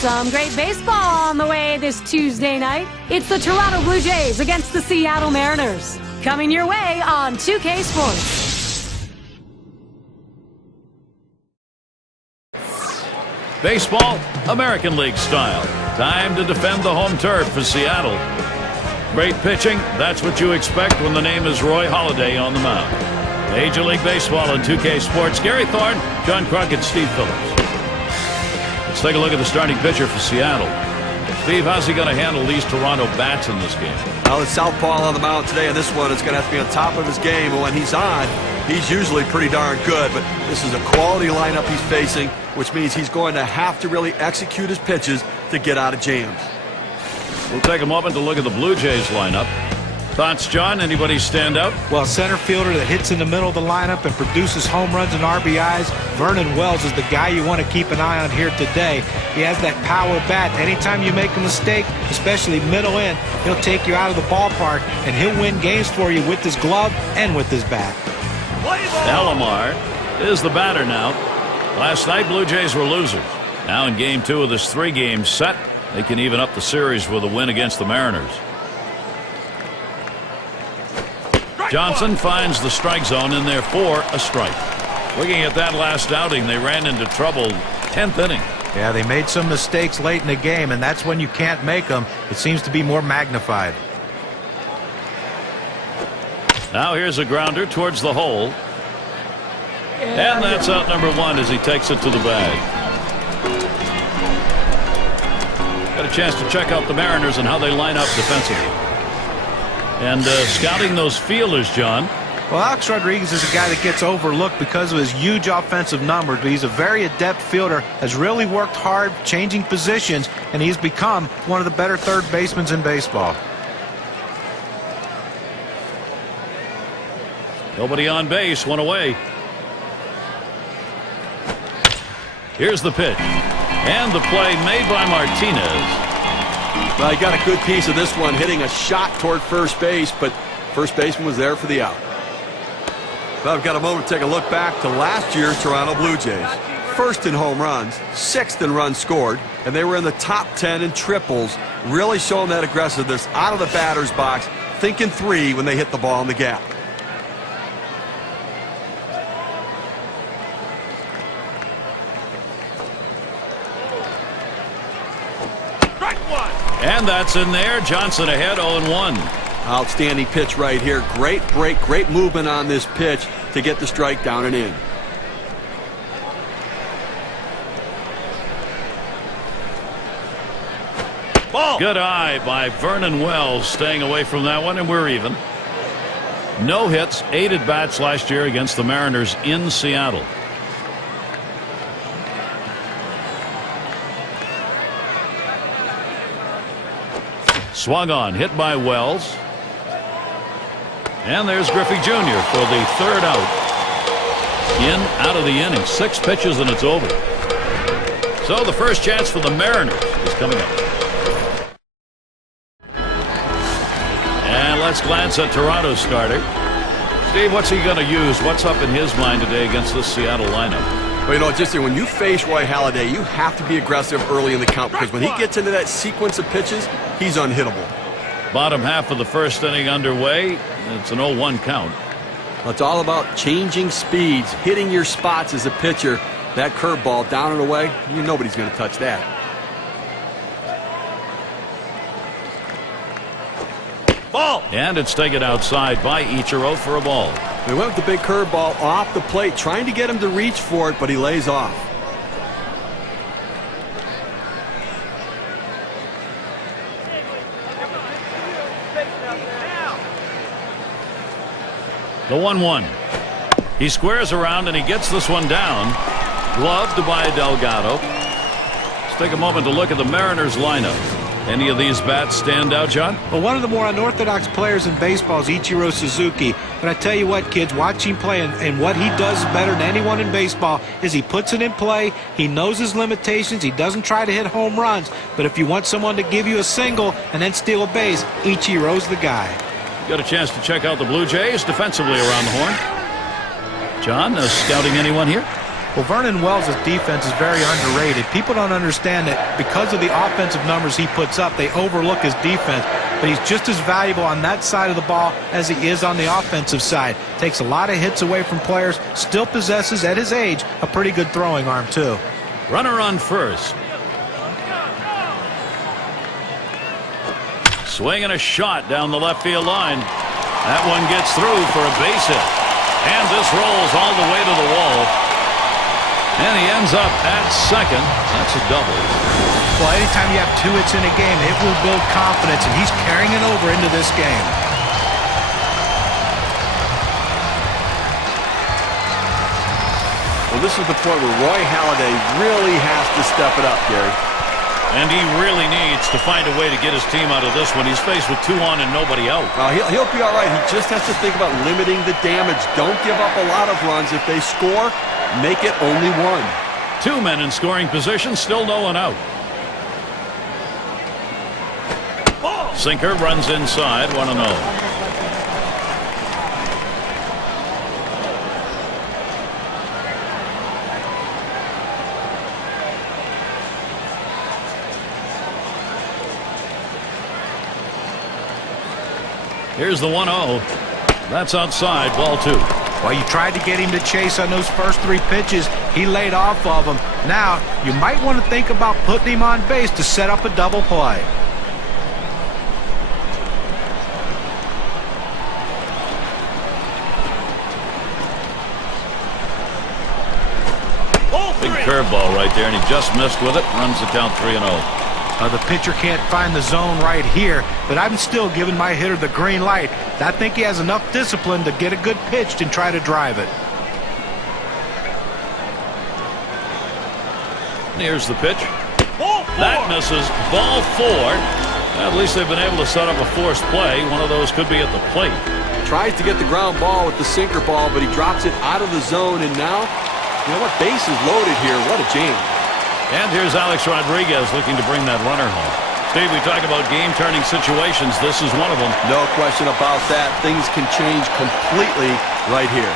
Some great baseball on the way this Tuesday night. It's the Toronto Blue Jays against the Seattle Mariners. Coming your way on 2K Sports. Baseball, American League style. Time to defend the home turf for Seattle. Great pitching, that's what you expect when the name is Roy Halladay on the mound. Major League Baseball on 2K Sports. Gary Thorne, John Krug, and Steve Phillips. Let's take a look at the starting pitcher for Seattle. Steve, how's he going to handle these Toronto bats in this game? Well, it's southpaw on the mound today, and this one is going to have to be on top of his game. And when he's on, he's usually pretty darn good. But this is a quality lineup he's facing, which means he's going to have to really execute his pitches to get out of jams. We'll take a moment to look at the Blue Jays lineup. Thoughts, John? Anybody stand out? Well, center fielder that hits in the middle of the lineup and produces home runs and RBIs, Vernon Wells is the guy you want to keep an eye on here today. He has that power bat. Anytime you make a mistake, especially middle in, he'll take you out of the ballpark, and he'll win games for you with his glove and with his bat. Alomar is the batter now. Last night, Blue Jays were losers. Now in Game 2 of this 3-game set, they can even up the series with a win against the Mariners. Johnson finds the strike zone in there for a strike. Looking at that last outing, they ran into trouble 10th inning. Yeah, they made some mistakes late in the game, and that's when you can't make them. It seems to be more magnified. Now here's a grounder towards the hole. And that's out number 1 as he takes it to the bag. Got a chance to check out the Mariners and how they line up defensively. And scouting those fielders, John. Well, Alex Rodriguez is a guy that gets overlooked because of his huge offensive numbers, but he's a very adept fielder, has really worked hard changing positions, and he's become one of the better third basemen in baseball. Nobody on base, one away. Here's the pitch. And the play made by Martinez. Well, he got a good piece of this one, hitting a shot toward first base, but first baseman was there for the out. Well, I've got a moment to take a look back to last year's Toronto Blue Jays. First in home runs, 6th in runs scored, and they were in the top 10 in triples, really showing that aggressiveness out of the batter's box, thinking 3 when they hit the ball in the gap. And that's in there. Johnson ahead 0-1. Outstanding pitch right here. Great break, great movement on this pitch to get the strike down and in. Ball. Good eye by Vernon Wells, staying away from that one, and we're even. No hits, 8 at-bats last year against the Mariners in Seattle. Swung on, hit by Wells. And there's Griffey Jr. for the 3rd out. In, out of the inning. 6 pitches and it's over. So the first chance for the Mariners is coming up. And let's glance at Toronto's starter. Steve, what's he going to use? What's up in his mind today against this Seattle lineup? Well, you know, just when you face Roy Halladay, you have to be aggressive early in the count, because when he gets into that sequence of pitches, he's unhittable. Bottom half of the first inning underway. It's an 0-1 count. Well, it's all about changing speeds, hitting your spots as a pitcher. That curveball down and away, nobody's going to touch that. Ball. And it's taken outside by Ichiro for a ball. They went with the big curveball off the plate, trying to get him to reach for it, but he lays off. The 1-1. He squares around and he gets this one down. Gloved by Delgado. Let's take a moment to look at the Mariners lineup. Any of these bats stand out, John? Well, one of the more unorthodox players in baseball is Ichiro Suzuki. But I tell you what, kids, watch him play, and what he does better than anyone in baseball is he puts it in play. He knows his limitations. He doesn't try to hit home runs. But if you want someone to give you a single and then steal a base, Ichiro's the guy. Got a chance to check out the Blue Jays defensively around the horn. John, scouting anyone here? Well, Vernon Wells' defense is very underrated. People don't understand that because of the offensive numbers he puts up, they overlook his defense. But he's just as valuable on that side of the ball as he is on the offensive side. Takes a lot of hits away from players. Still possesses, at his age, a pretty good throwing arm, too. Runner on first. Swinging a shot down the left field line. That one gets through for a base hit. And this rolls all the way to the wall. And he ends up at second. That's a double. Well, anytime you have 2 hits in a game, it will build confidence, and he's carrying it over into this game. Well, this is the point where Roy Halladay really has to step it up, Gary. And he really needs to find a way to get his team out of this one. He's faced with 2 on and nobody out. He'll be all right. He just has to think about limiting the damage. Don't give up a lot of runs. If they score, make it only 1. 2 men in scoring position, still no one out. Sinker runs inside, 1-0. Here's the 1-0. That's outside, ball 2. Well, you tried to get him to chase on those first 3 pitches. He laid off of them. Now, you might want to think about putting him on base to set up a double play. Big curveball right there, and he just missed with it. Runs the count 3-0. The pitcher can't find the zone right here, but I'm still giving my hitter the green light. I think he has enough discipline to get a good pitch and try to drive it. Here's the pitch. That misses. Ball 4. At least they've been able to set up a forced play. One of those could be at the plate. Tries to get the ground ball with the sinker ball, but he drops it out of the zone, and now, you know what, base is loaded here. What a jam. And here's Alex Rodriguez looking to bring that runner home. Steve, we talk about game-turning situations. This is one of them. No question about that. Things can change completely right here.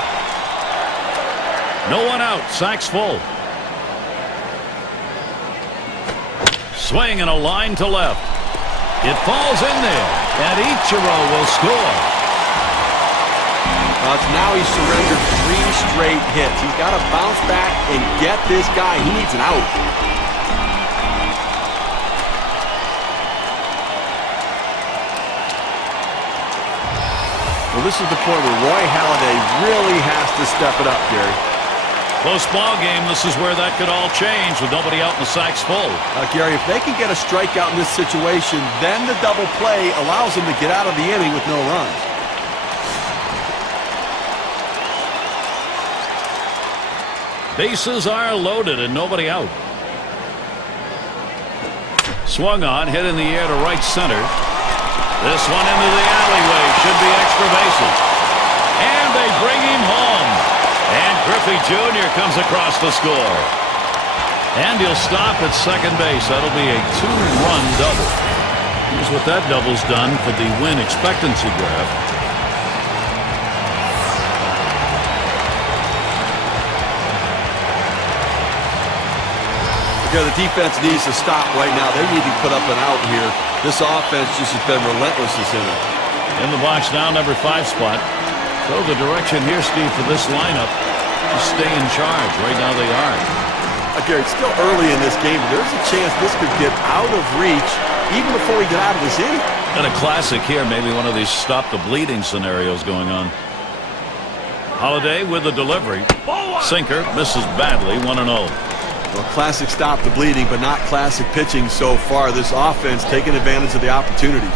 No one out. Sack's full. Swing and a line to left. It falls in there, and Ichiro will score. Now he's surrendered 3 straight hits. He's got to bounce back and get this guy. He needs an out. Well, this is the point where Roy Halladay really has to step it up, Gary. Close ball game. This is where that could all change with nobody out and the sack's full. Gary, if they can get a strikeout in this situation, then the double play allows them to get out of the inning with no runs. Bases are loaded and nobody out. Swung on, hit in the air to right center. This one into the alleyway. Should be extra bases. And they bring him home. And Griffey Jr. comes across to score. And he'll stop at second base. That'll be a 2-run double. Here's what that double's done for the win expectancy graph. The defense needs to stop right now. They need to put up an out here. This offense just has been relentless this inning. In the box now, number 5 spot. So the direction here, Steve, for this lineup is stay in charge. Right now they are. Okay, it's still early in this game. There's a chance this could get out of reach even before we get out of this inning. And a classic here, maybe one of these stop the bleeding scenarios going on. Halladay with the delivery. Sinker misses badly, 1-0. Well, classic stop the bleeding, but not classic pitching so far. This offense taking advantage of the opportunities.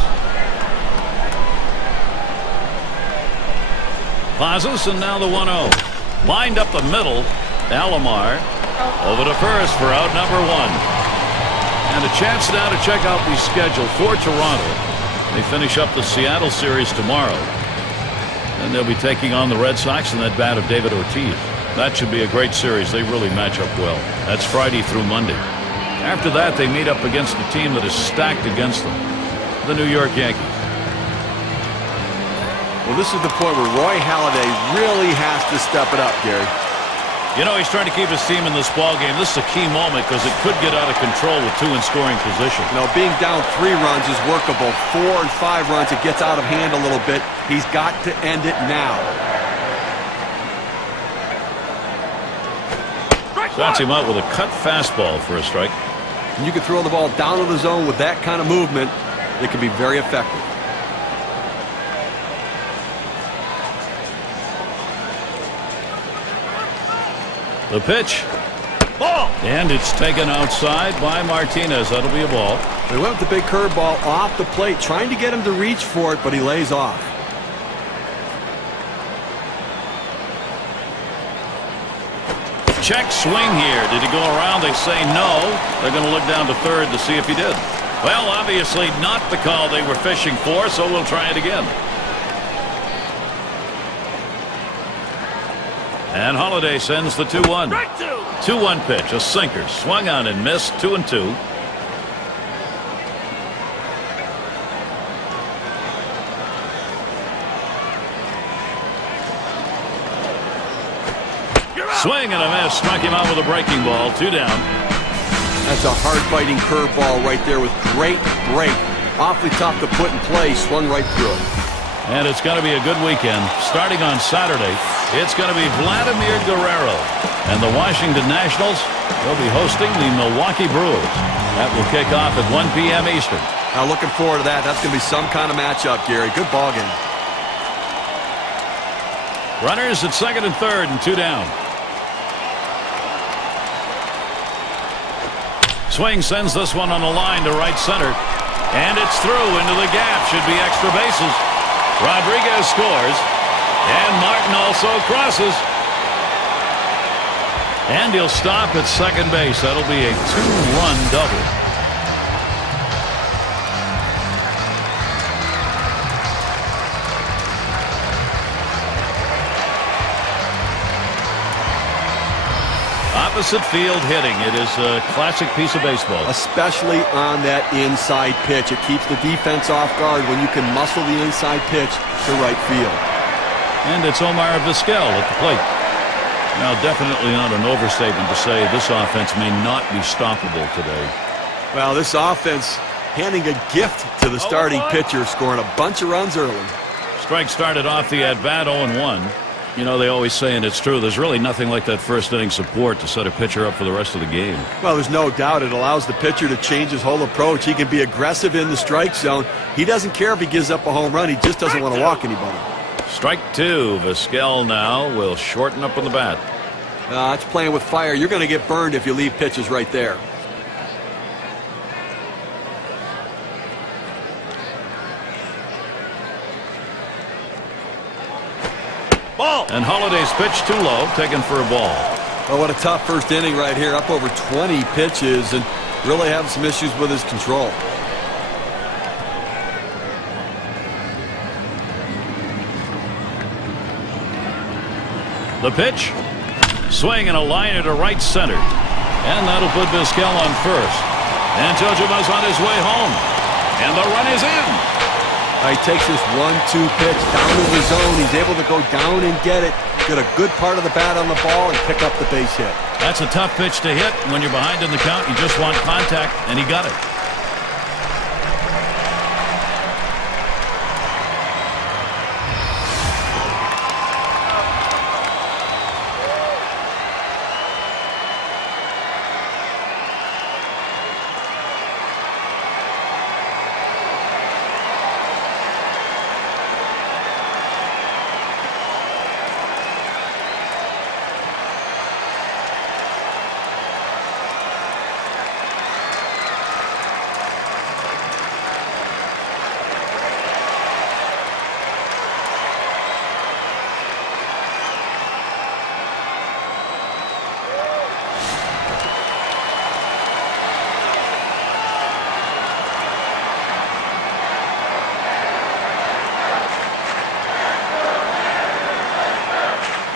Pauses, and now the 1-0. Lined up the middle. Alomar over to first for out number 1. And a chance now to check out the schedule for Toronto. They finish up the Seattle series tomorrow. And they'll be taking on the Red Sox in that bat of David Ortiz. That should be a great series. They really match up well. That's Friday through Monday. After that, they meet up against a team that is stacked against them, the New York Yankees. Well, this is the point where Roy Halladay really has to step it up, Gary. You know, he's trying to keep his team in this ball game. This is a key moment because it could get out of control with 2 in scoring position. You know, being down 3 runs is workable. 4 and 5 runs, it gets out of hand a little bit. He's got to end it now. Shots him out with a cut fastball for a strike. And you can throw the ball down to the zone with that kind of movement. It can be very effective. The pitch. Ball. And it's taken outside by Martinez. That'll be a ball. They went with the big curveball off the plate, trying to get him to reach for it, but he lays off. Check swing here. Did he go around? They say no. They're going to look down to third to see if he did. Well, obviously not the call they were fishing for, so we'll try it again. And Halladay sends the 2-1. 2-1 pitch, a sinker, swung on and missed, 2-2. Swing and a miss, struck him out with a breaking ball, 2 down. That's a hard-biting curveball right there with great break. Awfully tough to put in play, swung right through it. And it's going to be a good weekend. Starting on Saturday, it's going to be Vladimir Guerrero. And the Washington Nationals will be hosting the Milwaukee Brewers. That will kick off at 1 p.m. Eastern. Now looking forward to that. That's going to be some kind of matchup, Gary. Good ball game. Runners at second and third and 2 down. Swing sends this one on the line to right center. And it's through into the gap. Should be extra bases. Rodriguez scores. And Martin also crosses. And he'll stop at second base. That'll be a 2-run double. Opposite field hitting. It is a classic piece of baseball. Especially on that inside pitch. It keeps the defense off guard when you can muscle the inside pitch to right field. And it's Omar Vizquel at the plate. Now, definitely not an overstatement to say this offense may not be stoppable today. Well, this offense handing a gift to the starting pitcher, scoring a bunch of runs early. Strike started off the at-bat 0-1. You know, they always say, and it's true, there's really nothing like that first inning support to set a pitcher up for the rest of the game. Well, there's no doubt it allows the pitcher to change his whole approach. He can be aggressive in the strike zone. He doesn't care if he gives up a home run. He just doesn't want to walk anybody. Strike 2. Vizquel now will shorten up on the bat. It's playing with fire. You're going to get burned if you leave pitches right there. Ball. And Holladay's pitch too low, taken for a ball. Oh, what a tough first inning right here. Up over 20 pitches and really having some issues with his control. The pitch. Swing and a liner to right center. And that'll put Vizquel on first. And Jojoba's on his way home. And the run is in. He takes this 1-2 pitch down to the zone. He's able to go down and get it. Get a good part of the bat on the ball and pick up the base hit. That's a tough pitch to hit. When you're behind in the count, you just want contact, and he got it.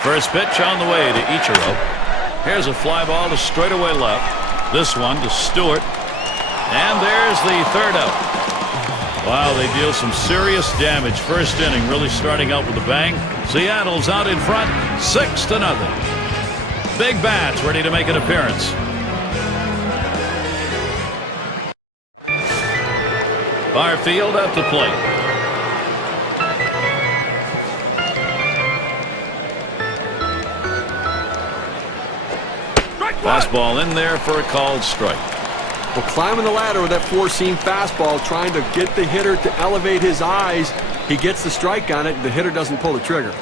First pitch on the way to Ichiro. Here's a fly ball to straightaway left. This one to Stewart. And there's the third out. Wow, they deal some serious damage. First inning really starting out with a bang. Seattle's out in front, 6-0. Big bats ready to make an appearance. Far field at the plate. Fastball in there for a called strike. Well, climbing the ladder with that four-seam fastball, trying to get the hitter to elevate his eyes. He gets the strike on it, and the hitter doesn't pull the trigger.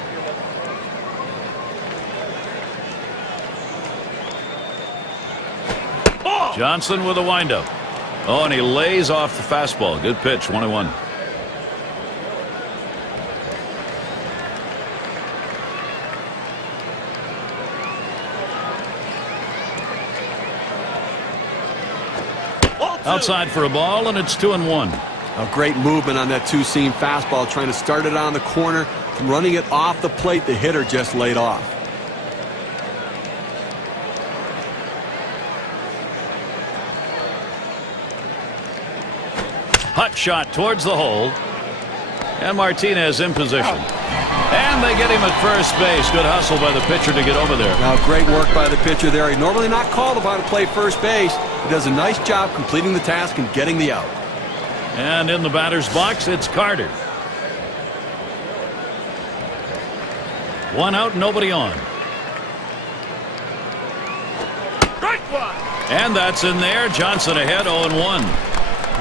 Johnson with a windup. Oh, and he lays off the fastball. Good pitch, 1-1. Outside for a ball, and it's 2-1. A great movement on that two-seam fastball, trying to start it on the corner, running it off the plate. The hitter just laid off. Hut shot towards the hole. And Martinez in position. And they get him at first base. Good hustle by the pitcher to get over there. Now, great work by the pitcher there. He's normally not called upon to play first base. He does a nice job completing the task and getting the out. And in the batter's box, it's Carter. One out, nobody on. And that's in there. Johnson ahead, 0-1.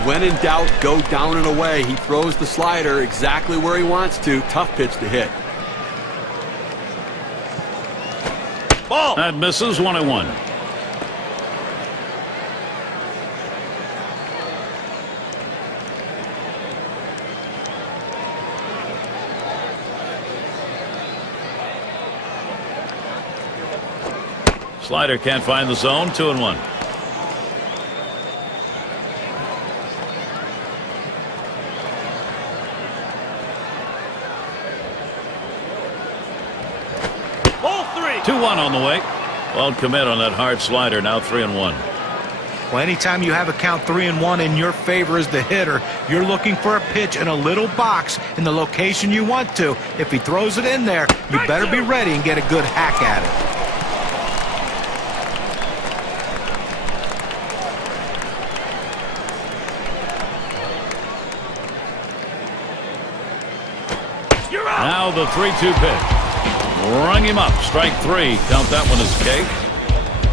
When in doubt, go down and away. He throws the slider exactly where he wants to. Tough pitch to hit. Ball. That misses, 1-1. Slider can't find the zone, 2-1. Ball 3. 2-1 on the way. Won't commit on that hard slider. Now 3-1. Well, anytime you have a count 3-1 in your favor as the hitter, you're looking for a pitch in a little box in the location you want to. If he throws it in there, you better be ready and get a good hack at it. Now the 3-2 pitch. Rung him up. Strike 3. Count that one as a K.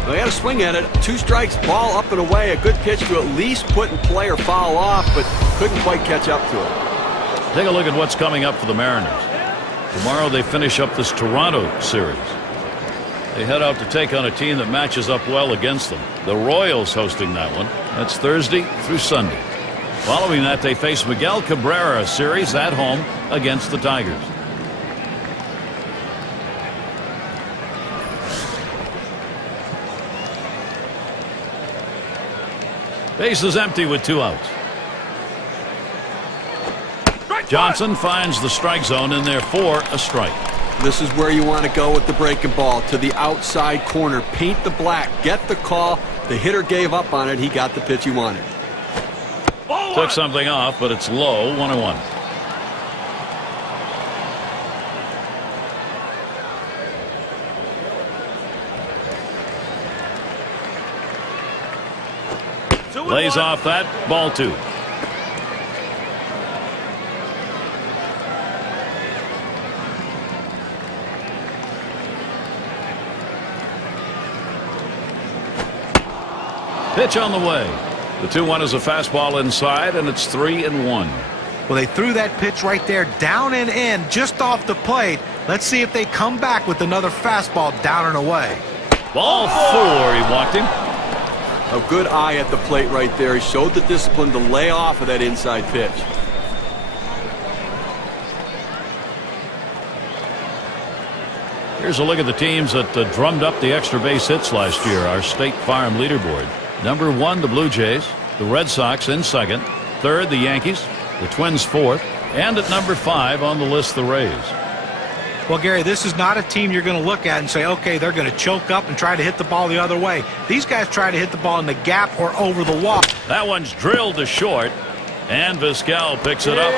Well, he had a swing at it. 2 strikes, ball up and away. A good pitch to at least put in play or foul off, but couldn't quite catch up to it. Take a look at what's coming up for the Mariners. Tomorrow they finish up this Toronto series. They head out to take on a team that matches up well against them. The Royals hosting that one. That's Thursday through Sunday. Following that, they face Miguel Cabrera series at home against the Tigers. Base is empty with 2 outs. Johnson finds the strike zone in there for a strike. This is where you want to go with the breaking ball, to the outside corner. Paint the black. Get the call. The hitter gave up on it. He got the pitch he wanted. Took something off, but it's low, 1-1. Lays off that, ball 2. Pitch on the way. The 2-1 is a fastball inside, and it's 3-1. Well, they threw that pitch right there down and in, just off the plate. Let's see if they come back with another fastball down and away. Ball 4, he walked him. A good eye at the plate right there. He showed the discipline to lay off of that inside pitch. Here's a look at the teams that drummed up the extra base hits last year, our State Farm leaderboard. Number 1, the Blue Jays. The Red Sox in second. Third, the Yankees. The Twins fourth. And at number 5 on the list, the Rays. Well, Gary, this is not a team you're going to look at and say, okay, they're going to choke up and try to hit the ball the other way. These guys try to hit the ball in the gap or over the wall. That one's drilled to short. And Vizquel picks it up.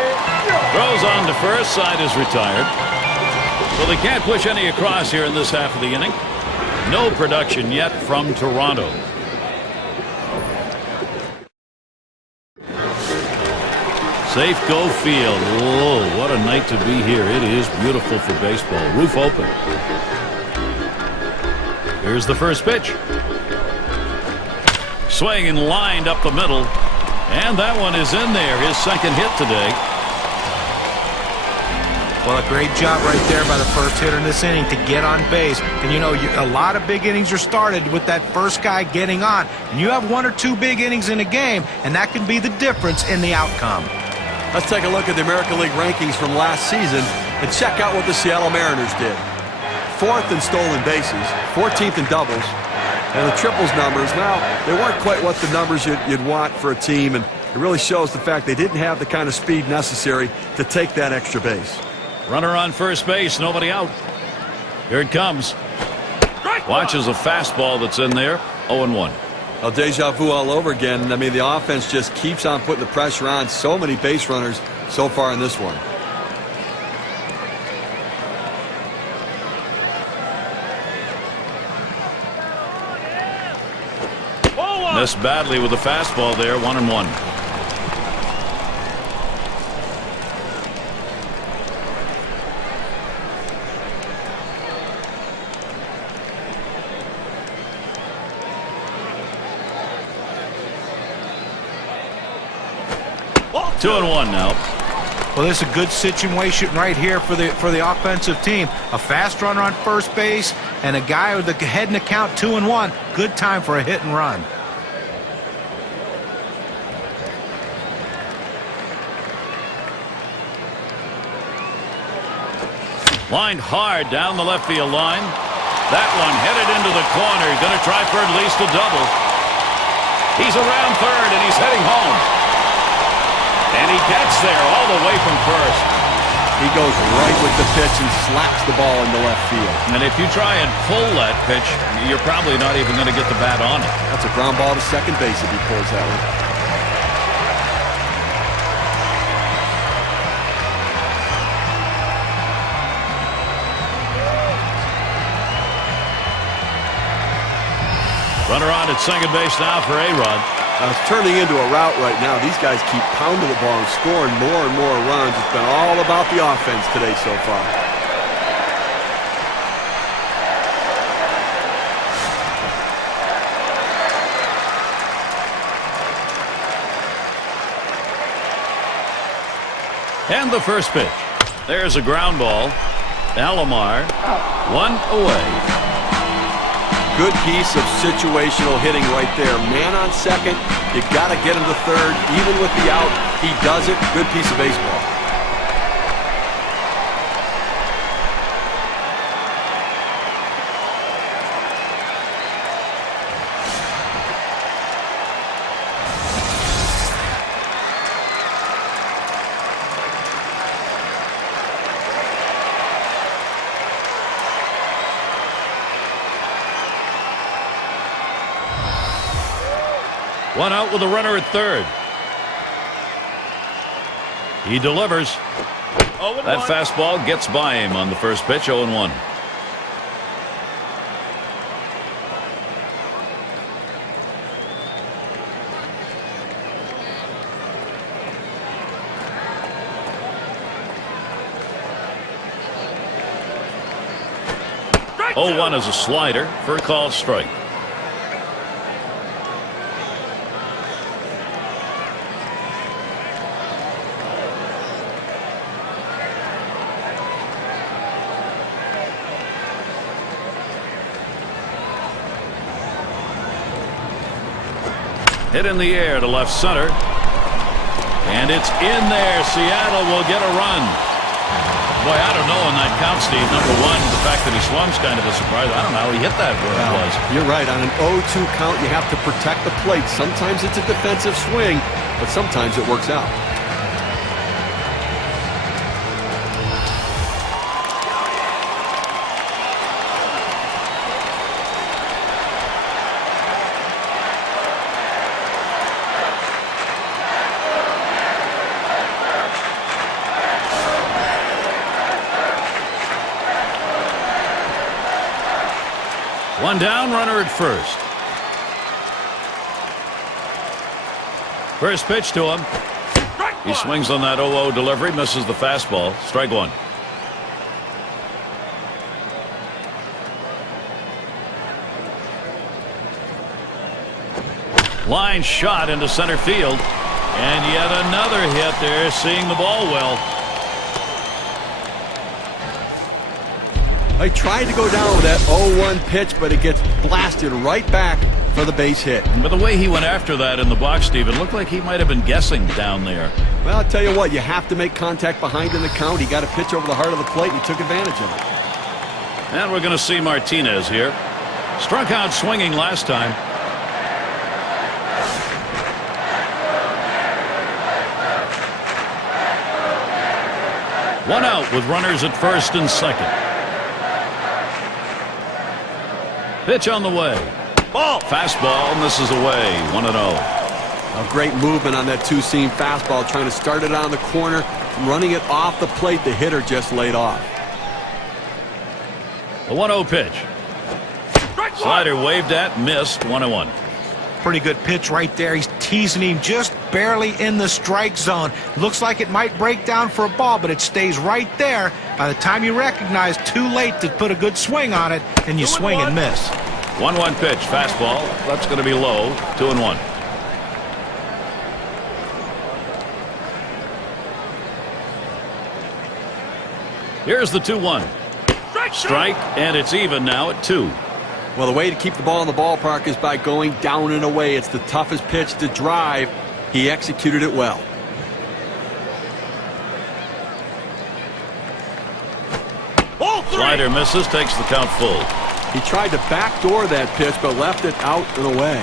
Throws on to first. Side is retired. So they can't push any across here in this half of the inning. No production yet from Toronto. Safe go field. Whoa, what a night to be here. It is beautiful for baseball. Roof open. Here's the first pitch. Swing and lined up the middle. And that one is in there. His second hit today. Well, a great job right there by the first hitter in this inning to get on base. And, you know, a lot of big innings are started with that first guy getting on. And you have one or two big innings in a game, and that can be the difference in the outcome. Let's take a look at the American League rankings from last season and check out what the Seattle Mariners did. 4th in stolen bases, 14th in doubles, and the triples numbers, well, they weren't quite what the numbers you'd want for a team, and it really shows the fact they didn't have the kind of speed necessary to take that extra base. Runner on first base, nobody out. Here it comes. Watches a fastball that's in there. 0-1. Well, deja vu all over again. I mean, the offense just keeps on putting the pressure on. So many base runners so far in this one. Missed badly with the fastball there. 1-1. 2-1 now. Well, this is a good situation right here for the offensive team. A fast runner on first base and a guy with the head in the count 2-1. Good time for a hit and run. Lined hard down the left field line. That one headed into the corner. Going to try for at least a double. He's around third and he's heading home. And he gets there all the way from first. He goes right with the pitch and slaps the ball into left field. And if you try and pull that pitch, you're probably not even going to get the bat on it. That's a ground ball to second base if he pulls that one. Runner on at second base now for A-Rod. It's turning into a rout right now. These guys keep pounding the ball and scoring more and more runs. It's been all about the offense today so far. And the first pitch. There's a ground ball. Alomar, one away. Good piece of situational hitting right there. Man on second, you got to get him to third. Even with the out, he does it. Good piece of baseball. One out with a runner at third. He delivers. That fastball gets by him on the first pitch. 0-1. Oh, 1 is a slider for a called strike. Hit in the air to left center. And it's in there. Seattle will get a run. Boy, I don't know on that count, Steve. Number one, the fact that he swung's kind of a surprise. I don't know how he hit that where it was. You're right. On an 0-2 count, you have to protect the plate. Sometimes it's a defensive swing, but sometimes it works out. One down, runner at first. First pitch to him. He swings on that 0-0 delivery, misses the fastball. Strike one. Line shot into center field. And yet another hit there, seeing the ball well. He tried to go down with that 0-1 pitch, but it gets blasted right back for the base hit. But the way he went after that in the box, Steve, it looked like he might have been guessing down there. Well, I'll tell you what, you have to make contact behind in the count. He got a pitch over the heart of the plate, and he took advantage of it. And we're going to see Martinez here. Struck out swinging last time. One out with runners at first and second. Pitch on the way. Ball. Fastball misses away. 1-0. A great movement on that two-seam fastball, trying to start it on the corner, running it off the plate. The hitter just laid off. The 1-0 pitch. Slider waved at, missed. 1-1. Pretty good pitch right there. He's teasing him just barely in the strike zone. Looks like it might break down for a ball, but it stays right there. By the time you recognize, too late to put a good swing on it, and you swing and miss. 1-1 pitch, fastball. That's going to be low. 2-1. Here's the 2-1. Strike, and it's even now at 2. Well, the way to keep the ball in the ballpark is by going down and away. It's the toughest pitch to drive. He executed it well. Slider misses, takes the count full. He tried to backdoor that pitch, but left it out and away.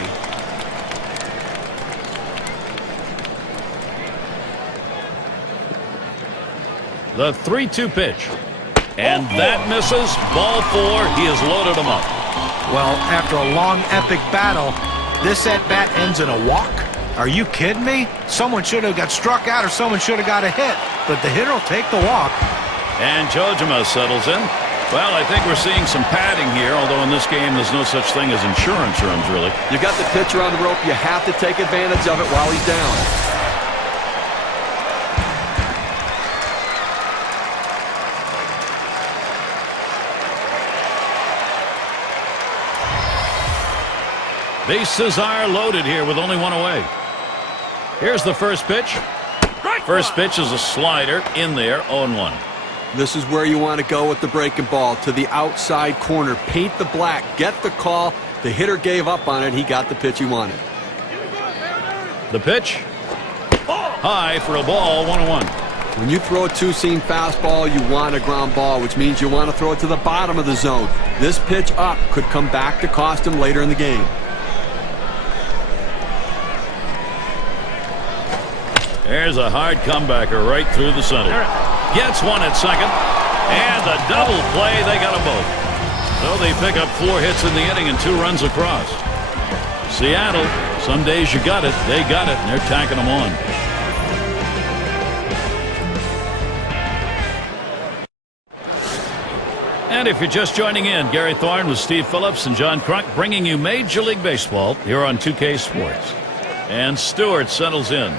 The 3-2 pitch. And that misses. Ball 4. He has loaded him up. Well, after a long, epic battle, this at-bat ends in a walk? Are you kidding me? Someone should have got struck out or someone should have got a hit, but the hitter will take the walk. And Jojima settles in. Well, I think we're seeing some padding here, although in this game there's no such thing as insurance runs, really. You got the pitcher on the rope. You have to take advantage of it while he's down. Bases are loaded here with only one away. Here's the first pitch. First pitch is a slider in there, 0-1. This is where you want to go with the breaking ball, to the outside corner. Paint the black. Get the call. The hitter gave up on it. He got the pitch he wanted. The pitch. High for a ball, 1-1. When you throw a two-seam fastball, you want a ground ball, which means you want to throw it to the bottom of the zone. This pitch up could come back to cost him later in the game. There's a hard comebacker right through the center. Gets one at second. And a double play. They got them both. So they pick up 4 hits in the inning and 2 runs across. Seattle, some days you got it. They got it, and they're tacking them on. And if you're just joining in, Gary Thorne with Steve Phillips and John Crunk bringing you Major League Baseball here on 2K Sports. And Stewart settles in.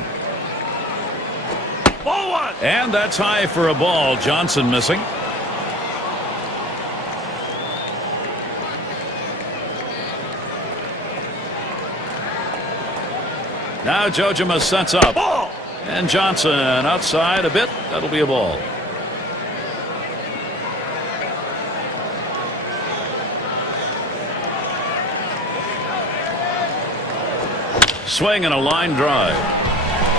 And that's high for a ball. Johnson missing. Now Jojima sets up. And Johnson outside a bit. That'll be a ball. Swing and a line drive.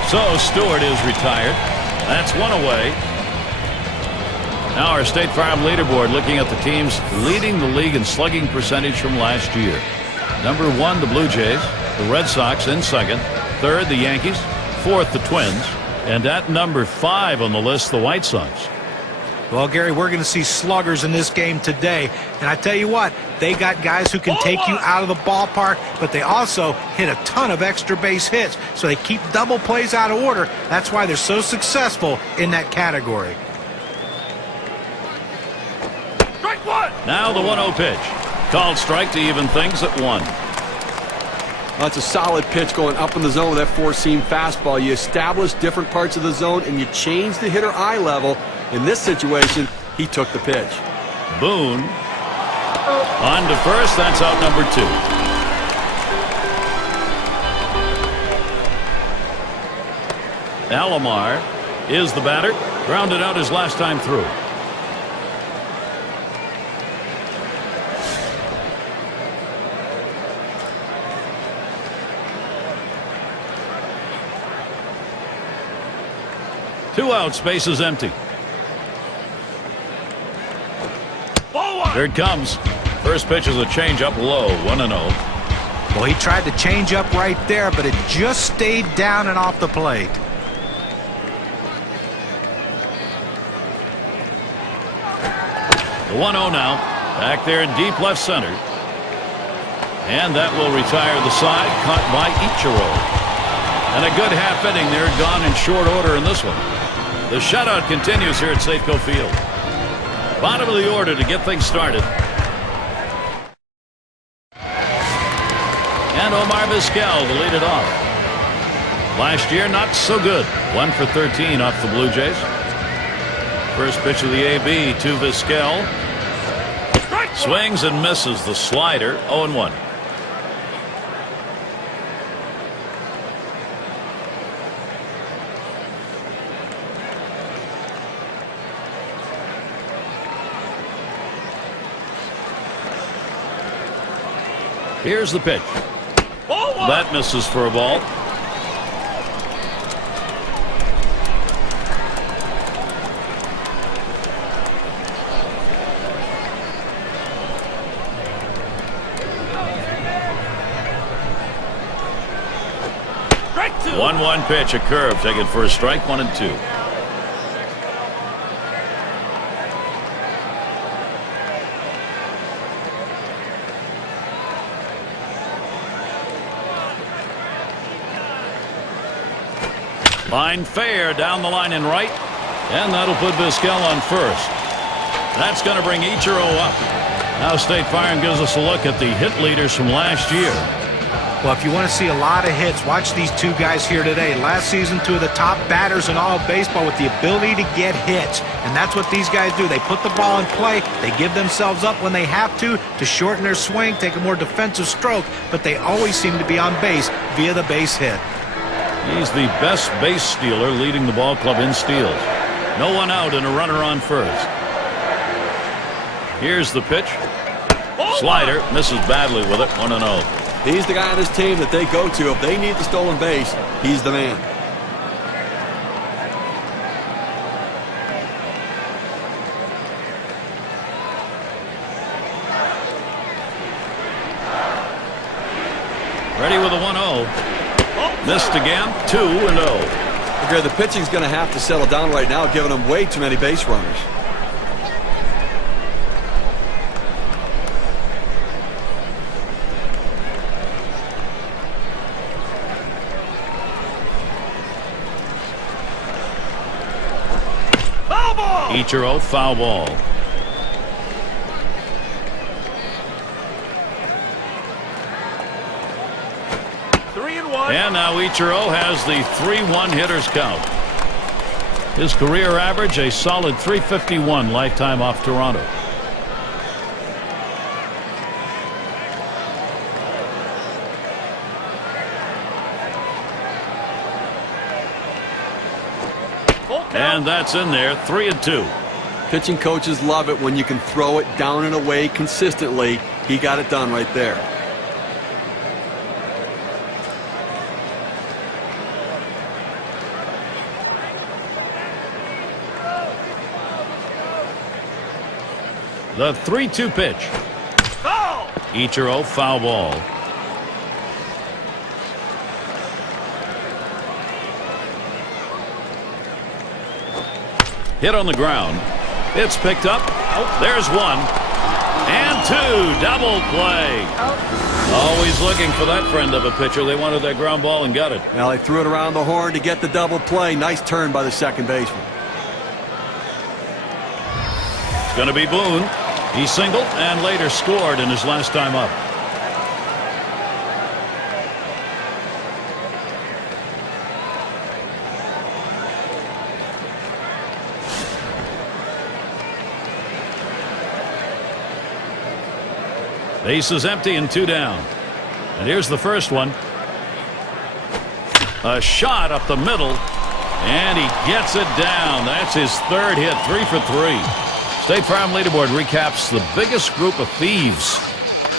So Stewart is retired. That's one away. Now our State Farm leaderboard, looking at the teams leading the league in slugging percentage from last year. Number 1, the Blue Jays. The Red Sox in second. Third, the Yankees. Fourth, the Twins. And at number 5 on the list, the White Sox. Well, Gary, we're going to see sluggers in this game today. And I tell you what, they got guys who can take you out of the ballpark, but they also hit a ton of extra base hits. So they keep double plays out of order. That's why they're so successful in that category. Now the 1-0 pitch. Called strike to even things at 1. That's a solid pitch going up in the zone with that four-seam fastball. You establish different parts of the zone and you change the hitter eye level. In this situation, he took the pitch. Boone on to first. That's out number 2. Alomar is the batter. Grounded out his last time through. Two out, space is empty. Here it comes. First pitch is a changeup low, 1-0. Well, he tried to change up right there, but it just stayed down and off the plate. The 1-0 now. Back there in deep left center. And that will retire the side. Caught by Ichiro. And a good half inning there, gone in short order in this one. The shutout continues here at Safeco Field. Bottom of the order to get things started. And Omar Vizquel to lead it off. Last year, not so good. 1 for 13 off the Blue Jays. First pitch of the AB to Vizquel. Swings and misses the slider. 0-1. Here's the pitch. That misses for a ball. Strike 2. 1-1 pitch, a curve, taken for a strike, 1-2. Line fair down the line in right, and that'll put Vizquel on first. That's going to bring Ichiro up. Now State Farm gives us a look at the hit leaders from last year. Well, if you want to see a lot of hits, watch these two guys here today. Last season, 2 of the top batters in all of baseball with the ability to get hits. And that's what these guys do. They put the ball in play. They give themselves up when they have to shorten their swing, take a more defensive stroke, but they always seem to be on base via the base hit. He's the best base stealer, leading the ball club in steals. No one out and a runner on first. Here's the pitch. Slider misses badly with it. 1-0. He's the guy on his team that they go to. If they need the stolen base, he's the man. Ready with a 1-0. Missed again. 2-0. Okay, the pitching's going to have to settle down right now, giving them way too many base runners. Foul ball! Ichiro, foul ball. And now Ichiro has the 3-1 hitters count. His career average, a solid .351 lifetime off Toronto. And that's in there, 3-2. Pitching coaches love it when you can throw it down and away consistently. He got it done right there. The 3-2 pitch. Foul! Ichiro, foul ball. Hit on the ground. It's picked up. There's 1. And 2. Double play. Always looking for that friend of a pitcher. They wanted that ground ball and got it. Well, they threw it around the horn to get the double play. Nice turn by the second baseman. It's going to be Boone. He singled and later scored in his last time up. Base is empty and 2 down. And here's the first one. A shot up the middle, and he gets it down. That's his 3rd hit, 3 for 3. State Farm leaderboard recaps the biggest group of thieves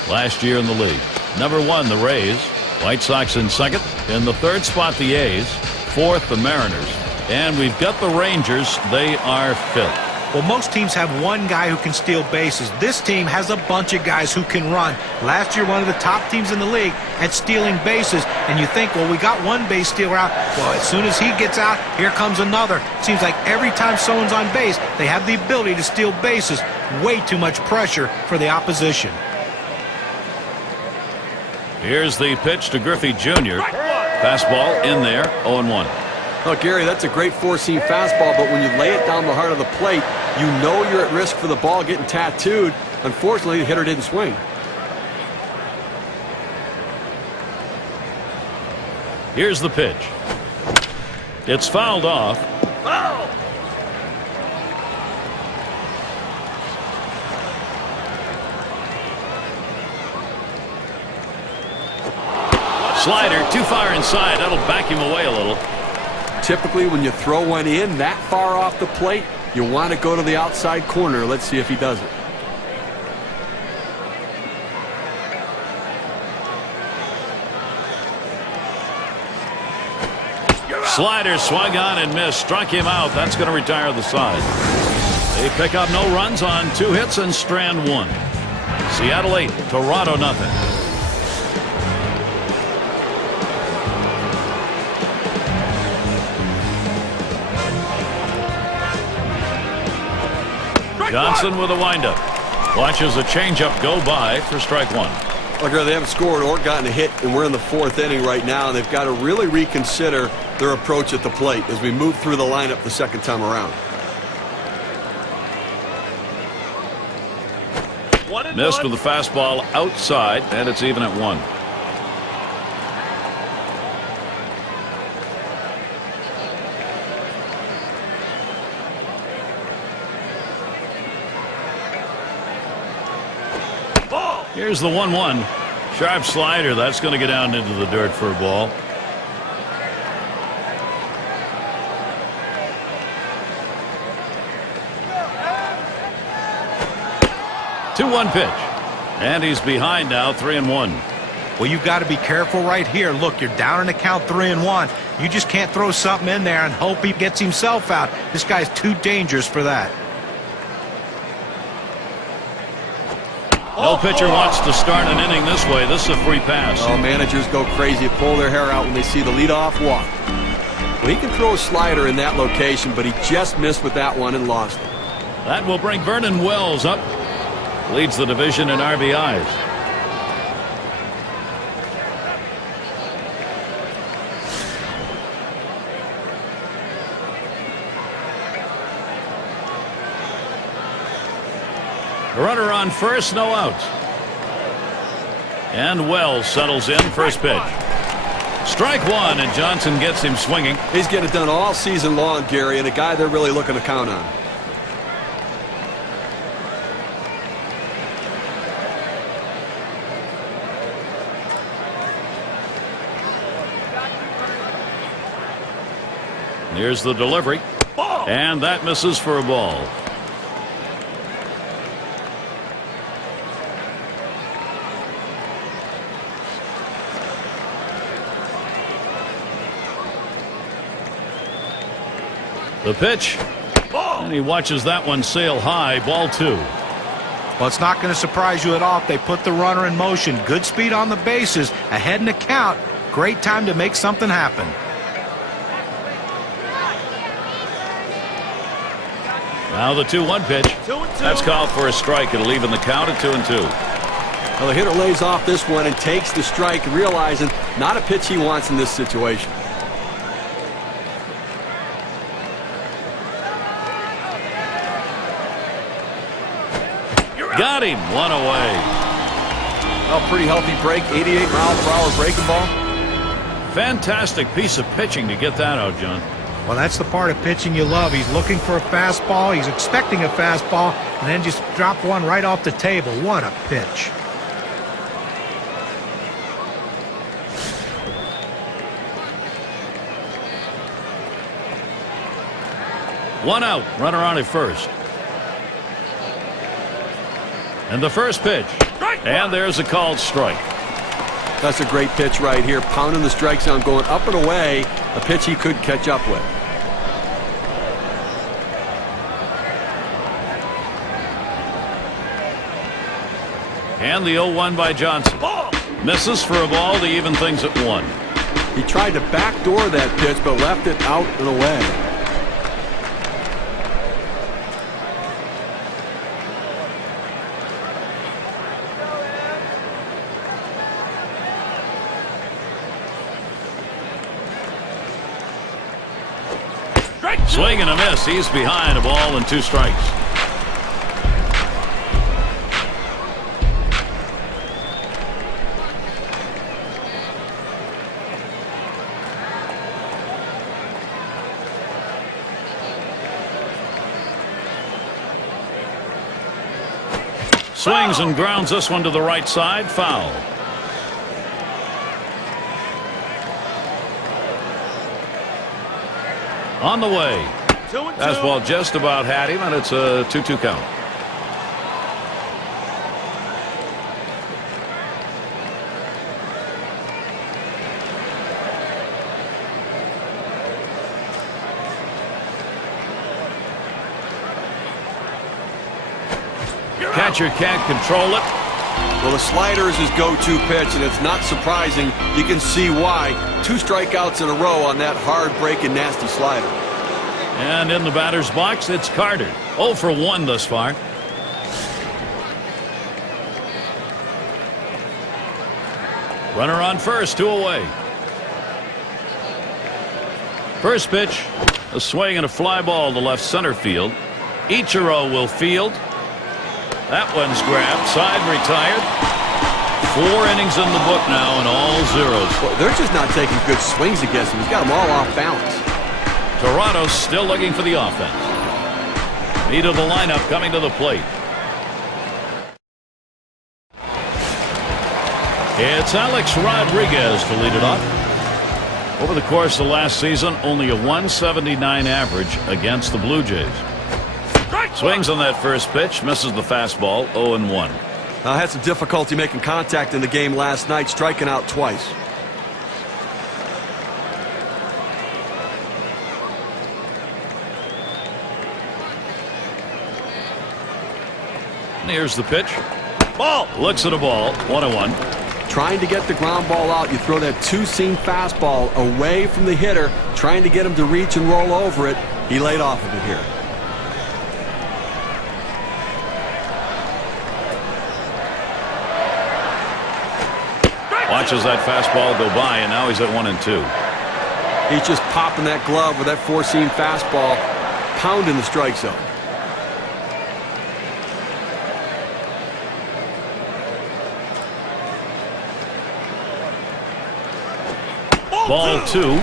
last year in the league. Number 1, the Rays. White Sox in 2nd. In the 3rd spot, the A's. 4th, the Mariners. And we've got the Rangers. They are 5th. Well, most teams have one guy who can steal bases. This team has a bunch of guys who can run. Last year, one of the top teams in the league at stealing bases. And you think, well, we got one base stealer out. Well, as soon as he gets out, here comes another. Seems like every time someone's on base, they have the ability to steal bases. Way too much pressure for the opposition. Here's the pitch to Griffey Jr. Fastball in there, 0-1. Oh, Gary, that's a great four-seam fastball, but when you lay it down the heart of the plate, you know you're at risk for the ball getting tattooed. Unfortunately, the hitter didn't swing. Here's the pitch. It's fouled off. Foul! Slider too far inside. That'll back him away a little. Typically, when you throw one in that far off the plate, you want to go to the outside corner. Let's see if he does it. Slider swung on and missed. Struck him out. That's going to retire the side. They pick up no runs on 2 hits and strand 1. Seattle 8, Toronto nothing. Johnson with a windup. Watches a changeup go by for strike 1. Well, they haven't scored or gotten a hit, and we're in the 4th inning right now, and they've got to really reconsider their approach at the plate as we move through the lineup the second time around. Missed with the fastball outside, and it's even at 1. Here's the 1-1. Sharp slider. That's going to get down into the dirt for a ball. Two 1 pitch. And he's behind now, 3-1. Well, you've got to be careful right here. Look, you're down in the count 3-1. You just can't throw something in there and hope he gets himself out. This guy's too dangerous for that. No pitcher wants to start an inning this way. This is a free pass. Oh, managers go crazy, pull their hair out when they see the leadoff walk. Well, he can throw a slider in that location, but he just missed with that one and lost it. That will bring Vernon Wells up. Leads the division in RBIs. Runner on first, no outs. And Wells settles in, first pitch. Strike 1, and Johnson gets him swinging. He's getting it done all season long, Gary, and a guy they're really looking to count on. Here's the delivery. And that misses for a ball. The pitch, and he watches that one sail high, ball 2. Well, it's not going to surprise you at all if they put the runner in motion. Good speed on the bases, ahead in the count. Great time to make something happen. Now the 2-1 pitch. That's called for a strike. It'll even the count at 2-2. Well, the hitter lays off this one and takes the strike, realizing not a pitch he wants in this situation. Got him. One away. Well, pretty healthy break. 88-mile-per-hour breaking ball. Fantastic piece of pitching to get that out, John. Well, that's the part of pitching you love. He's looking for a fastball. He's expecting a fastball, and then just drop one right off the table. What a pitch. One out. Runner on at first. And the first pitch. And there's a called strike. That's a great pitch right here. Pounding the strike zone, going up and away. A pitch he could catch up with. And the 0-1 by Johnson. Misses for a ball to even things at 1. He tried to backdoor that pitch, but left it out and away. Swing and a miss. He's behind. A ball and 2 strikes. Swings and grounds this one to the right side. Foul. On the way. Fastball just about had him, and it's a 2-2 count. Catcher can't control it. Well, the slider is his go-to pitch, and it's not surprising. You can see why. 2 strikeouts in a row on that hard-breaking, nasty slider. And in the batter's box, it's Carter. 0 for 1 thus far. Runner on first, 2 away. First pitch, a swing and a fly ball to left center field. Ichiro will field. That one's grabbed. Side retired. 4 innings in the book now and all zeros. Well, they're just not taking good swings against him. He's got them all off balance. Toronto's still looking for the offense. Meat of the lineup coming to the plate. It's Alex Rodriguez to lead it off. Over the course of last season, only a 179 average against the Blue Jays. Swings on that first pitch, misses the fastball, 0-1. Had some difficulty making contact in the game last night, striking out twice. And here's the pitch. Ball. Looks at a ball, 1-1. Trying to get the ground ball out, you throw that two-seam fastball away from the hitter, trying to get him to reach and roll over it. He laid off of it here. Watches that fastball go by, and now he's at 1-2. He's just popping that glove with that four-seam fastball, pounding the strike zone. Ball 2.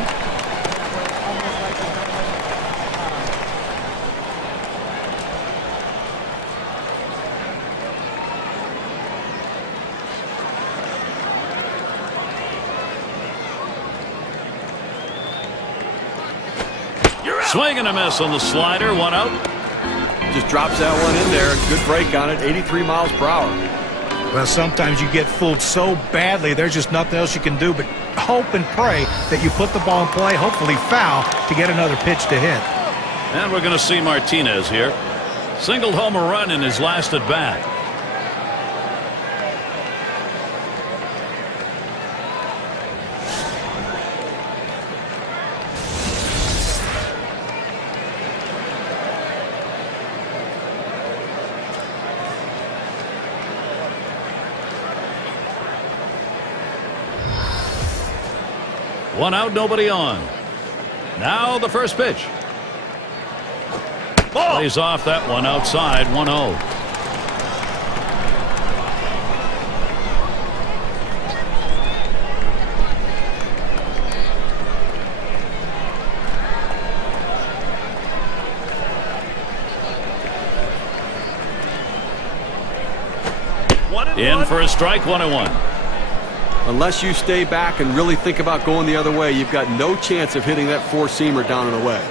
Swing and a miss on the slider, 1 out. Just drops that one in there. Good break on it, 83 miles per hour. Well, sometimes you get fooled so badly, there's just nothing else you can do but hope and pray that you put the ball in play, hopefully foul, to get another pitch to hit. And we're going to see Martinez here. Singled home a run in his last at bat. One out, nobody on. Now the first pitch. Ball. Plays off that one outside, 1-0. In for a strike, 1-1. Unless you stay back and really think about going the other way, you've got no chance of hitting that four-seamer down and away.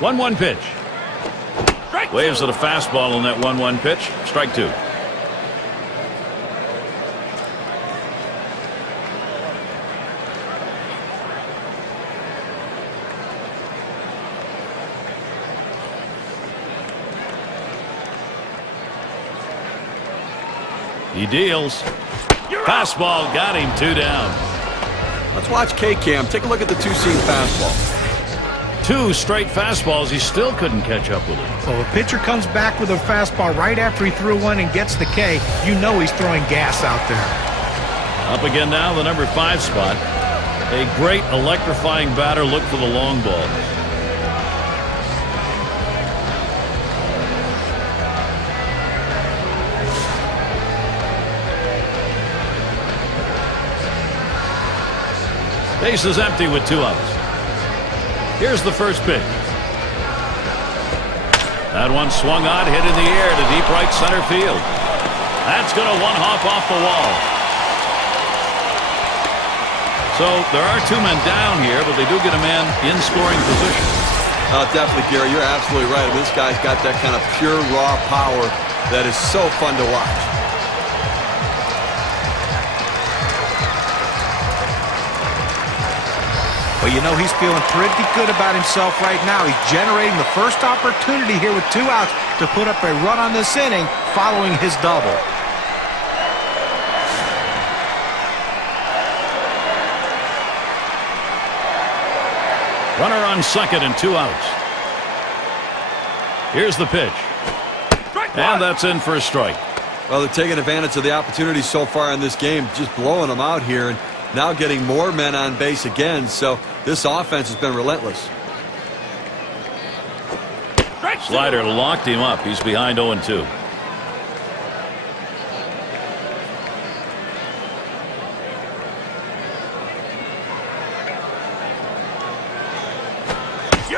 One pitch. Waves at a fastball on that 1-1 pitch. Strike 2. He deals. Fastball got him, 2 down. Let's watch K-Cam. Take a look at the two-seam fastball. 2 straight fastballs. He still couldn't catch up with it. So a pitcher comes back with a fastball right after he threw one and gets the K, you know he's throwing gas out there. Up again now, the number 5 spot. A great electrifying batter. Look for the long ball. Base is empty with 2 outs. Here's the first pitch. That one swung on, hit in the air to deep right center field. That's going to one-hop off the wall. So there are 2 men down here, but they do get a man in scoring position. Definitely, Gary. You're absolutely right. This guy's got that kind of pure, raw power that is so fun to watch. Well, you know he's feeling pretty good about himself right now. He's generating the first opportunity here with 2 outs to put up a run on this inning following his double. Runner on second and 2 outs. Here's the pitch. And that's in for a strike. Well, they're taking advantage of the opportunities so far in this game, just blowing them out here, and now getting more men on base again. So this offense has been relentless. Slider locked him up. He's behind 0-2.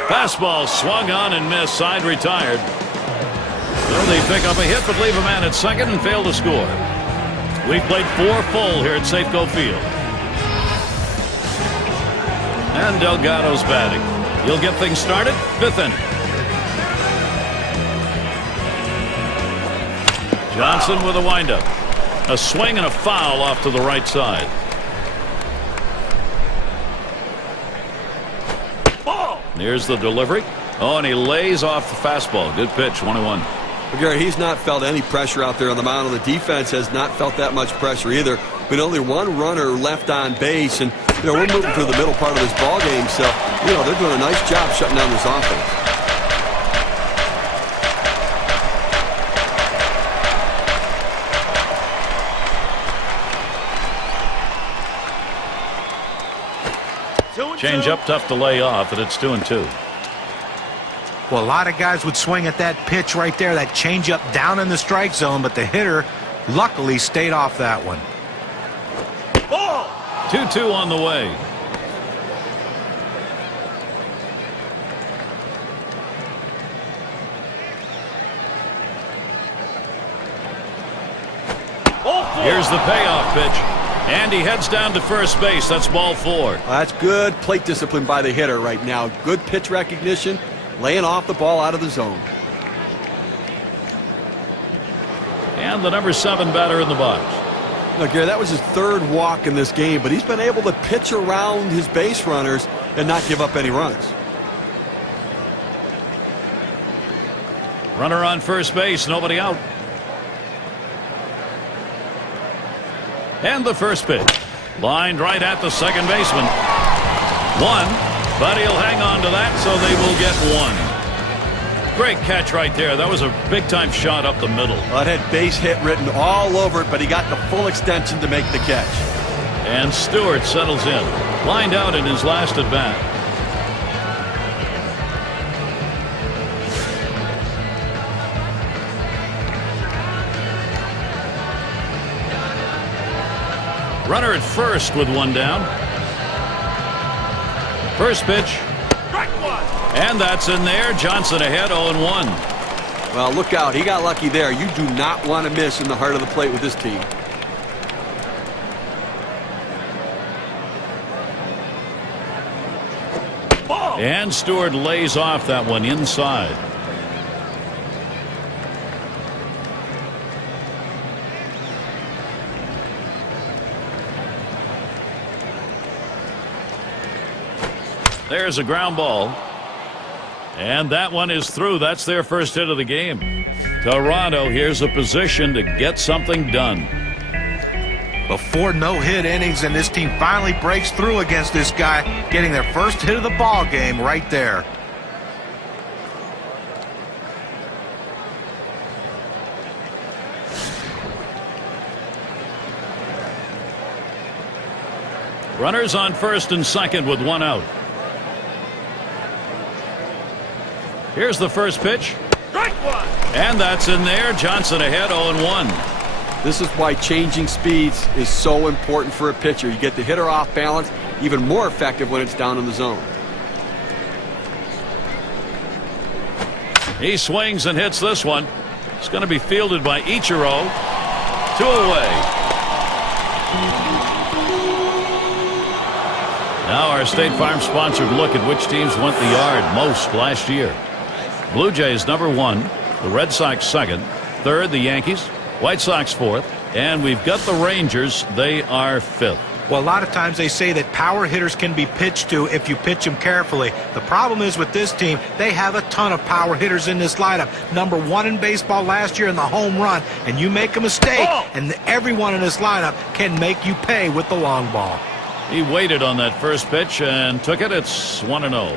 Fastball swung on and missed. Side retired. Well, they pick up a hit but leave a man at second and fail to score. We've played 4 full here at Safeco Field. And Delgado's batting. He'll get things started. 5th inning. Johnson with a windup. A swing and a foul off to the right side. Here's the delivery. Oh, and he lays off the fastball. Good pitch, 1-1. Well, Gary, he's not felt any pressure out there on the mound, and the defense has not felt that much pressure either. But only 1 runner left on base, and we're moving through the middle part of this ball game, so they're doing a nice job shutting down this offense. Change up tough to lay off, and it's 2-2. Well, a lot of guys would swing at that pitch right there, that changeup down in the strike zone, but the hitter luckily stayed off that one. 2-2 on the way. Here's the payoff pitch. And he heads down to first base. That's ball 4. Well, that's good plate discipline by the hitter right now. Good pitch recognition, laying off the ball out of the zone. And the number 7 batter in the box. Now, Gary, that was his 3rd walk in this game, but he's been able to pitch around his base runners and not give up any runs. Runner on first base, nobody out. And the first pitch. Lined right at the second baseman. 1, but he'll hang on to that, so they will get 1. Great catch right there. That was a big-time shot up the middle. Well, it had base hit written all over it, but he got the full extension to make the catch. And Stewart settles in. Lined out in his last at-bat. Runner at first with 1 down. First pitch. And that's in there. Johnson ahead 0-1. Well, look out. He got lucky there. You do not want to miss in the heart of the plate with this team. And Stewart lays off that one inside. There's a ground ball. And that one is through. That's their first hit of the game. Toronto, here's a position to get something done. Before no-hit innings, and this team finally breaks through against this guy, getting their first hit of the ball game right there. Runners on first and second with one out. Here's the first pitch. Strike one. And that's in there. Johnson ahead 0-1. This is why changing speeds is so important for a pitcher. You get the hitter off balance, even more effective when it's down in the zone. He swings and hits this one. It's going to be fielded by Ichiro. 2 away. Now our State Farm sponsored look at which teams went the yard most last year. Blue Jays #1, the Red Sox 2nd, 3rd the Yankees, White Sox 4th, and we've got the Rangers. They are 5th. Well, a lot of times they say that power hitters can be pitched to if you pitch them carefully. The problem is with this team, they have a ton of power hitters in this lineup. #1 in baseball last year in the home run, and you make a mistake, and everyone in this lineup can make you pay with the long ball. He waited on that first pitch and took it. It's 1-0.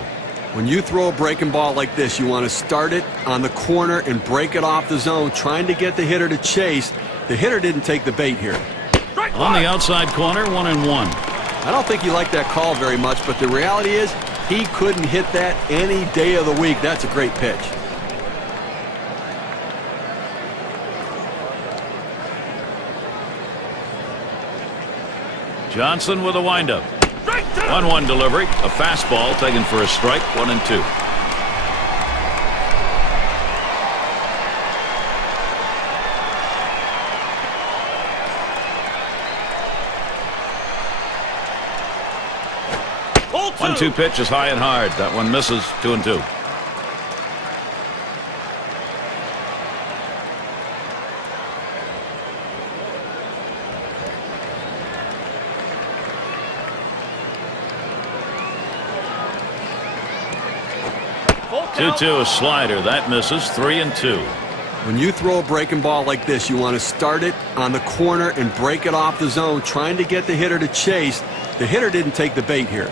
When you throw a breaking ball like this, you want to start it on the corner and break it off the zone, trying to get the hitter to chase. The hitter didn't take the bait here. On the outside corner, 1-1. I don't think he liked that call very much, but the reality is he couldn't hit that any day of the week. That's a great pitch. Johnson with a windup. 1-1 delivery. A fastball taken for a strike. 1-2. One-two pitch is high and hard. That one misses. 2-2. A slider that misses. 3-2. When you throw a breaking ball like this, you want to start it on the corner and break it off the zone, trying to get the hitter to chase. The hitter didn't take the bait here.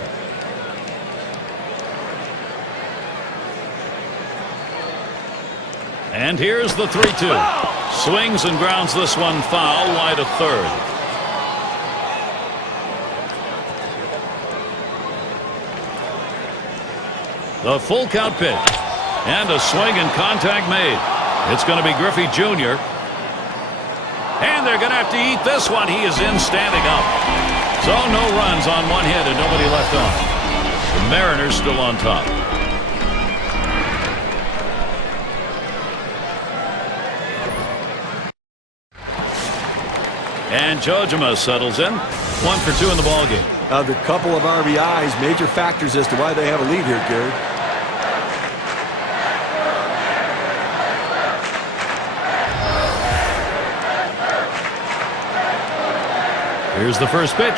And here's the 3-2. Swings and grounds this one foul wide of third. The full count pitch. And a swing and contact made. It's going to be Griffey Jr. And they're going to have to eat this one. He is in standing up. So no runs on one hit and nobody left on. The Mariners still on top. And Jojima settles in. 1 for 2 in the ballgame. The couple of RBIs, major factors as to why they have a lead here, Gary. Here's the first pitch.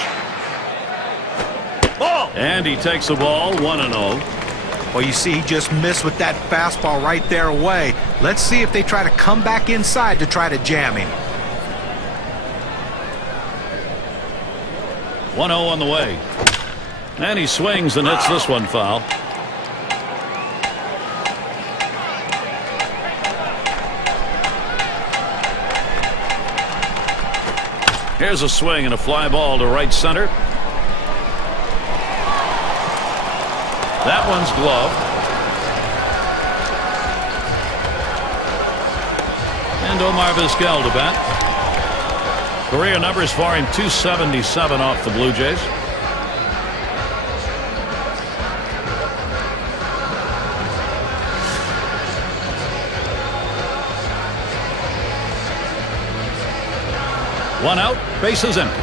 Ball. And he takes the ball. 1-0. Well, you see, he just missed with that fastball right there away. Let's see if they try to come back inside to try to jam him. 1-0 on the way. And he swings and hits this one foul. Here's a swing and a fly ball to right center. That one's gloved. And Omar Vizquel to bat. Career numbers for him, 277 off the Blue Jays. One out, bases empty.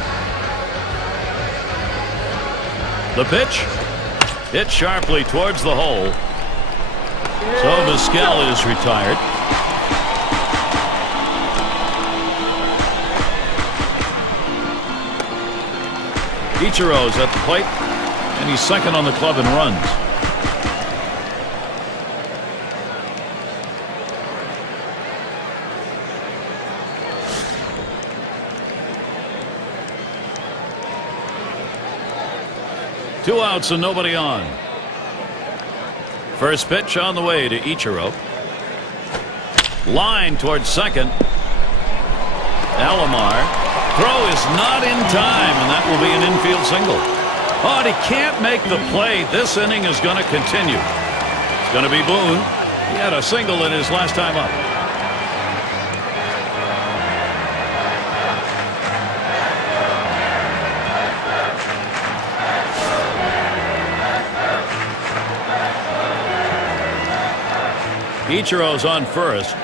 The pitch. Hit sharply towards the hole. So Vizquel is retired. Ichiro's at the plate, and he's second on the club in runs. Two outs and nobody on. First pitch on the way to Ichiro. Line towards second. Alomar. Throw is not in time, and that will be an infield single. Oh, and he can't make the play. This inning is going to continue. It's going to be Boone. He had a single in his last time up. Ichiro's on first.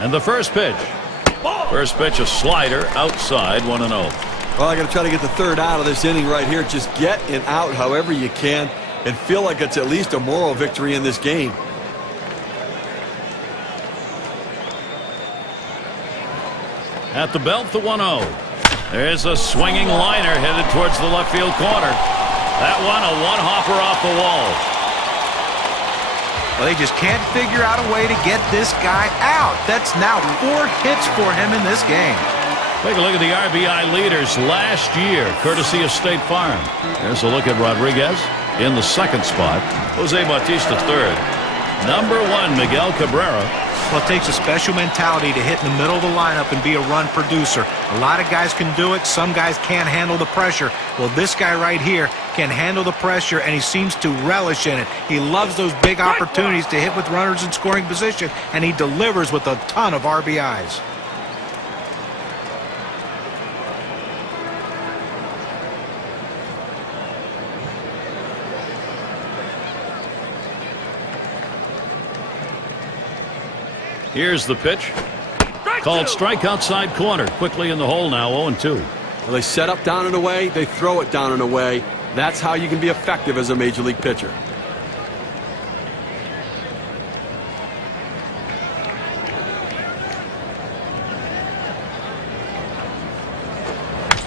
And the first pitch. First pitch, a slider outside, 1-0. Well, I got to try to get the third out of this inning right here. Just get an out however you can and feel like it's at least a moral victory in this game. At the belt, the 1-0. There's a swinging liner headed towards the left field corner. That one, a one-hopper off the wall. Well, they just can't figure out a way to get this guy out. That's now 4 hits for him in this game. Take a look at the RBI leaders last year, courtesy of State Farm. There's a look at Rodriguez in the second spot. Jose Bautista third. Number 1, Miguel Cabrera. Well, it takes a special mentality to hit in the middle of the lineup and be a run producer. A lot of guys can do it. Some guys can't handle the pressure. Well, this guy right here can handle the pressure, and he seems to relish in it. He loves those big opportunities to hit with runners in scoring position, and he delivers with a ton of RBIs. Here's the pitch. Called strike outside corner. Quickly in the hole now, 0-2. Well, they set up down and away. They throw it down and away. That's how you can be effective as a major league pitcher.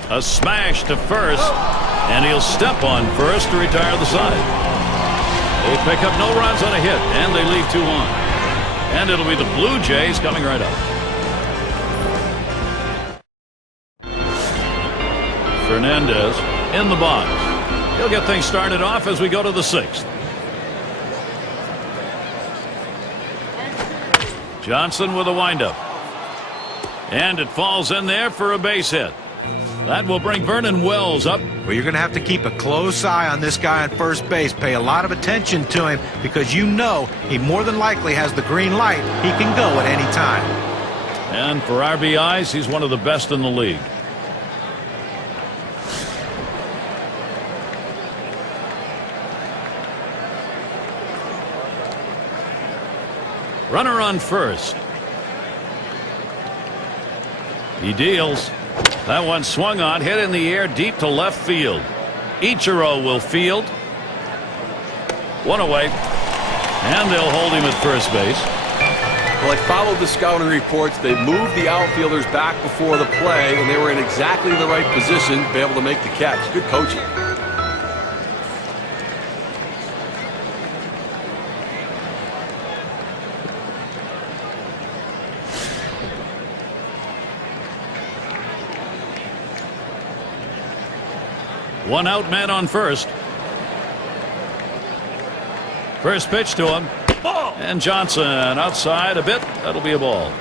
A smash to first, and he'll step on first to retire the side. They pick up no runs on a hit, and they leave 2 on. And it'll be the Blue Jays coming right up. Fernandez in the box. He'll get things started off as we go to the 6th. Johnson with a windup. And it falls in there for a base hit. That will bring Vernon Wells up. Well, you're going to have to keep a close eye on this guy on first base. Pay a lot of attention to him because you know he more than likely has the green light. He can go at any time. And for RBIs, he's one of the best in the league. Runner on first. He deals. That one swung on, hit in the air deep to left field. Ichiro will field. One away. And they'll hold him at first base. Well, they followed the scouting reports. They moved the outfielders back before the play, and they were in exactly the right position to be able to make the catch. Good coaching. One out, man on first. First pitch to him. And Johnson outside a bit. That'll be a ball.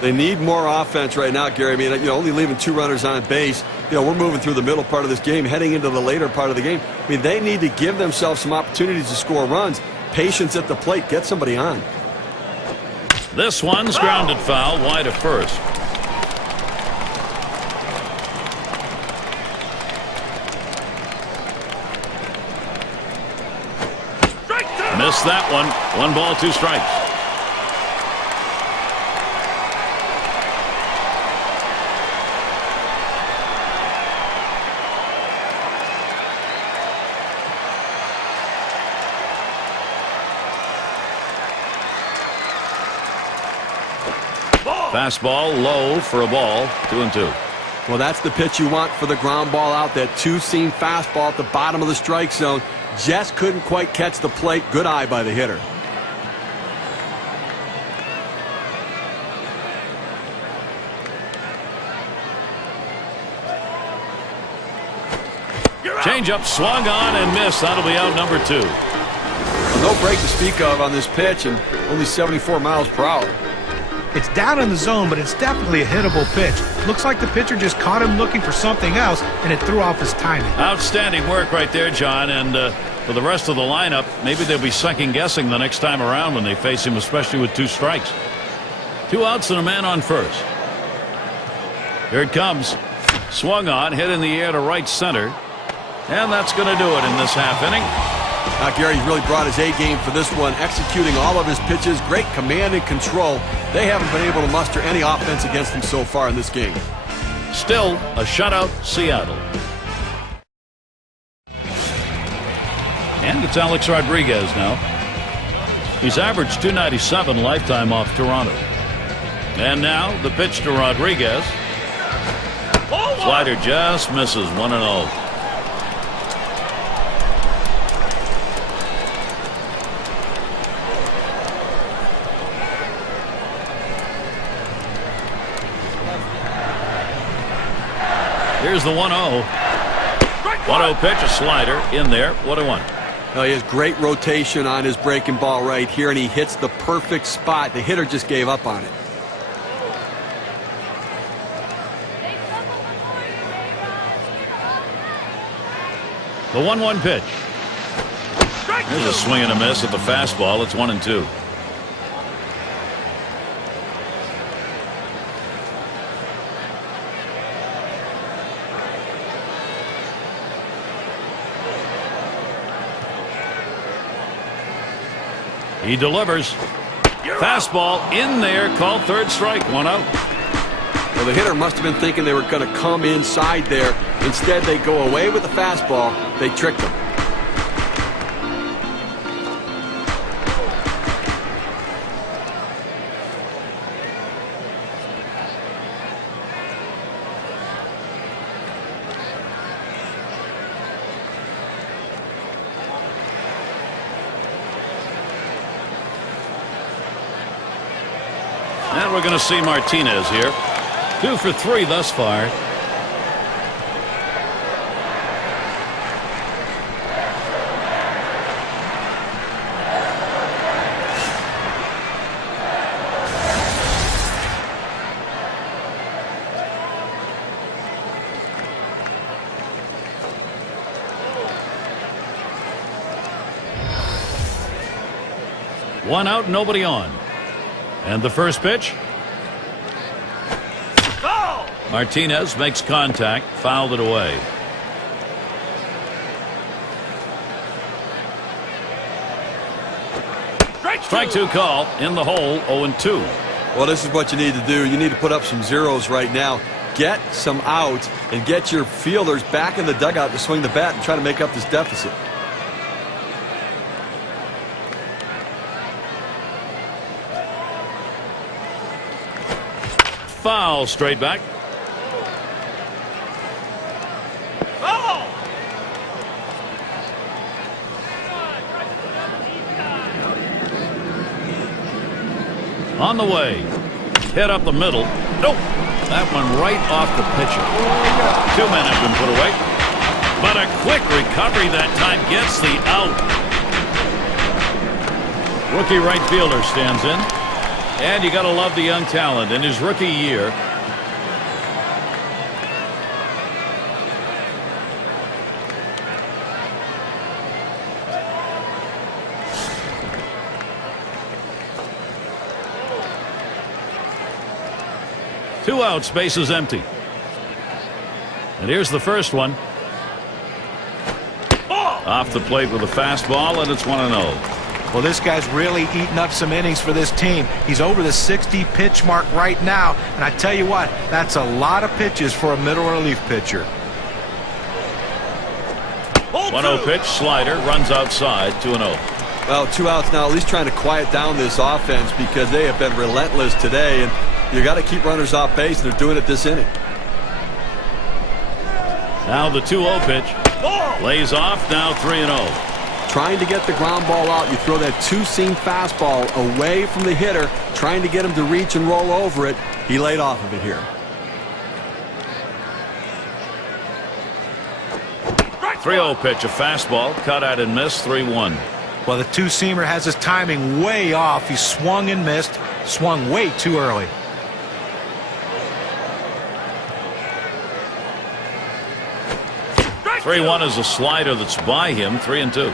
They need more offense right now, Gary. I mean, only leaving 2 runners on base. We're moving through the middle part of this game, heading into the later part of the game. I mean, they need to give themselves some opportunities to score runs. Patience at the plate. Get somebody on. This one's grounded foul, wide of first. Missed that one. 1 ball, 2 strikes. Fastball low for a ball, 2-2. Well, that's the pitch you want for the ground ball out. That two-seam fastball at the bottom of the strike zone. Just couldn't quite catch the plate. Good eye by the hitter. Changeup swung on and missed. That'll be out number 2. No break to speak of on this pitch, and only 74 miles per hour. It's down in the zone, but it's definitely a hittable pitch. Looks like the pitcher just caught him looking for something else, and it threw off his timing. Outstanding work right there, John. And for the rest of the lineup, maybe they'll be second-guessing the next time around when they face him, especially with 2 strikes. 2 outs and a man on first. Here it comes. Swung on, hit in the air to right center. And that's going to do it in this half inning. Now, Gary's really brought his A-game for this one, executing all of his pitches. Great command and control. They haven't been able to muster any offense against him so far in this game. Still a shutout, Seattle. And it's Alex Rodriguez now. He's averaged .297 lifetime off Toronto. And now the pitch to Rodriguez. Slider just misses, 1-0. Here's the 1-0. 1-0 pitch, a slider in there. 1-1. Well, he has great rotation on his breaking ball right here, and he hits the perfect spot. The hitter just gave up on it. The 1-1 pitch. There's a swing and a miss at the fastball. It's 1-2. He delivers. Fastball in there, called third strike, 1 out. Well, the hitter must have been thinking they were going to come inside there. Instead, they go away with the fastball. They tricked him. And we're going to see Martinez here. 2 for 3 thus far. One out, nobody on. And the first pitch. Martinez makes contact, fouled it away. Strike 2 call in the hole, 0-2. Well, this is what you need to do. You need to put up some zeros right now. Get some outs and get your fielders back in the dugout to swing the bat and try to make up this deficit. Foul, straight back. On the way. Hit up the middle. Nope. That one right off the pitcher. 2 men have been put away. But a quick recovery that time gets the out. Rookie right fielder stands in. And you got to love the young talent in his rookie year. Two outs, base is empty. And here's the first one. Off the plate with a fastball, and it's 1-0. Well, this guy's really eating up some innings for this team. He's over the 60-pitch mark right now, and I tell you what, that's a lot of pitches for a middle relief pitcher. 1-0 pitch, slider, runs outside, 2-0. Well, 2 outs now, at least trying to quiet down this offense because they have been relentless today. And You got to keep runners off base. They're doing it this inning. Now the 2-0 pitch. Lays off, now 3-0. Trying to get the ground ball out. You throw that two-seam fastball away from the hitter, trying to get him to reach and roll over it. He laid off of it here. 3-0 pitch, a fastball, cut out and missed, 3-1. Well, the two-seamer has his timing way off. He swung and missed, swung way too early. Three 3-1 is a slider that's by him, 3-2.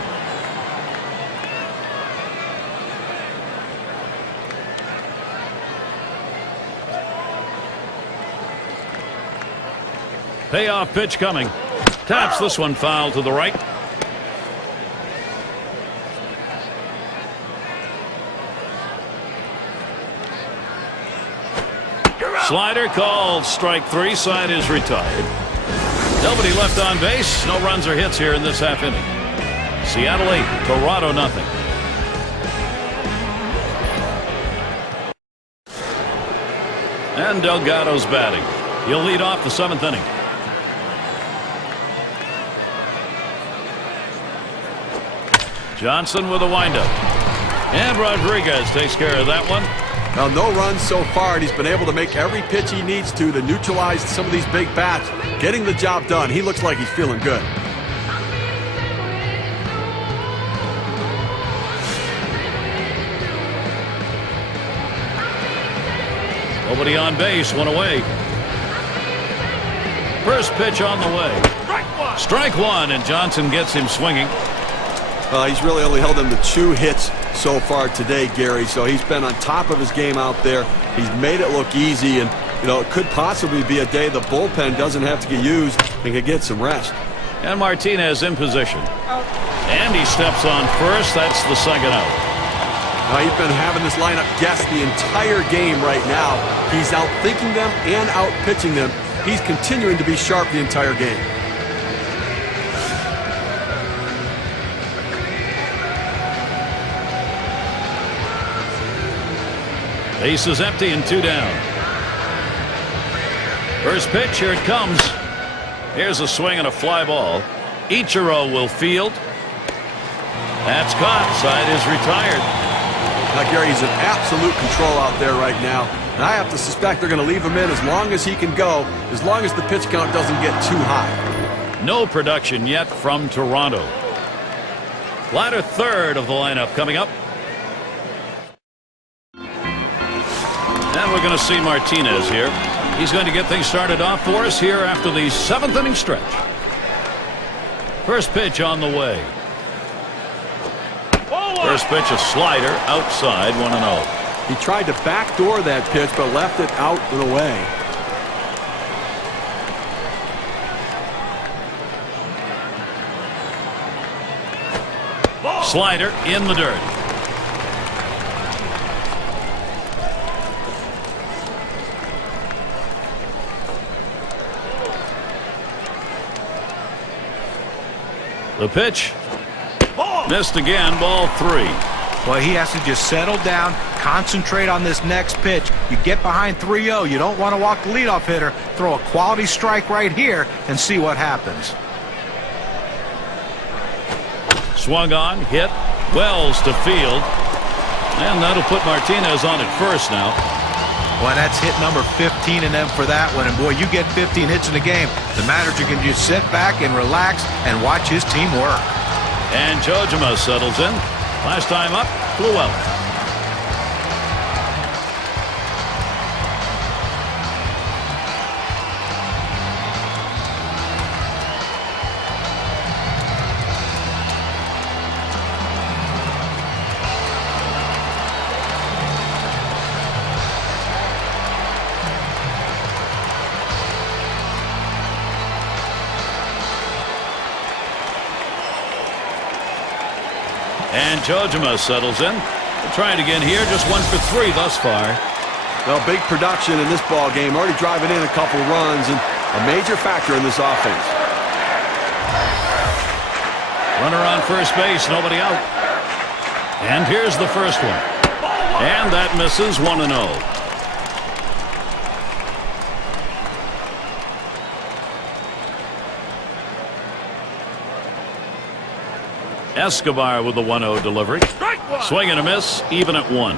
Payoff pitch coming. Taps this one foul to the right. Slider called. Strike 3. Side is retired. Nobody left on base. No runs or hits here in this half inning. Seattle 8, Toronto nothing. And Delgado's batting. He'll lead off the 7th inning. Johnson with a windup. And Rodriguez takes care of that one. Now, no runs so far, and he's been able to make every pitch he needs to neutralize some of these big bats. Getting the job done. He looks like he's feeling good. Nobody on base, one away. First pitch on the way. Strike one, and Johnson gets him swinging. He's really only held him to 2 hits so far today, Gary, so he's been on top of his game out there. He's made it look easy, and it could possibly be a day the bullpen doesn't have to get used and can get some rest. And Martinez in position. And he steps on first. That's the 2nd out. He's been having this lineup guess the entire game right now. He's out thinking them and out pitching them. He's continuing to be sharp the entire game. Base is empty and 2 down. First pitch, here it comes. Here's a swing and a fly ball. Ichiro will field. That's caught. Side is retired. Now, Gary, he's in absolute control out there right now. And I have to suspect they're going to leave him in as long as he can go, as long as the pitch count doesn't get too high. No production yet from Toronto. Latter third of the lineup coming up. And we're going to see Martinez here. He's going to get things started off for us here after the 7th inning stretch. First pitch on the way. First pitch, a slider outside, 1-0. He tried to backdoor that pitch, but left it out and away. Slider in the dirt. The pitch. Missed again, ball 3. Well, he has to just settle down, concentrate on this next pitch. You get behind 3-0, you don't want to walk the leadoff hitter. Throw a quality strike right here and see what happens. Swung on, hit, Wells to field. And that'll put Martinez on at first now. Well, that's hit number 15 in them for that one. And, boy, you get 15 hits in a game. The matter is you can just sit back and relax and watch his team work. And Jojima settles in. Last time up, flew out. And Jojima settles in. We'll try it again here. Just 1 for 3 thus far. Well, big production in this ball game. Already driving in a couple runs and a major factor in this offense. Runner on first base, nobody out. And here's the first one. And that misses, 1-0. Escobar with the 1-0 delivery. Swing and a miss, even at 1.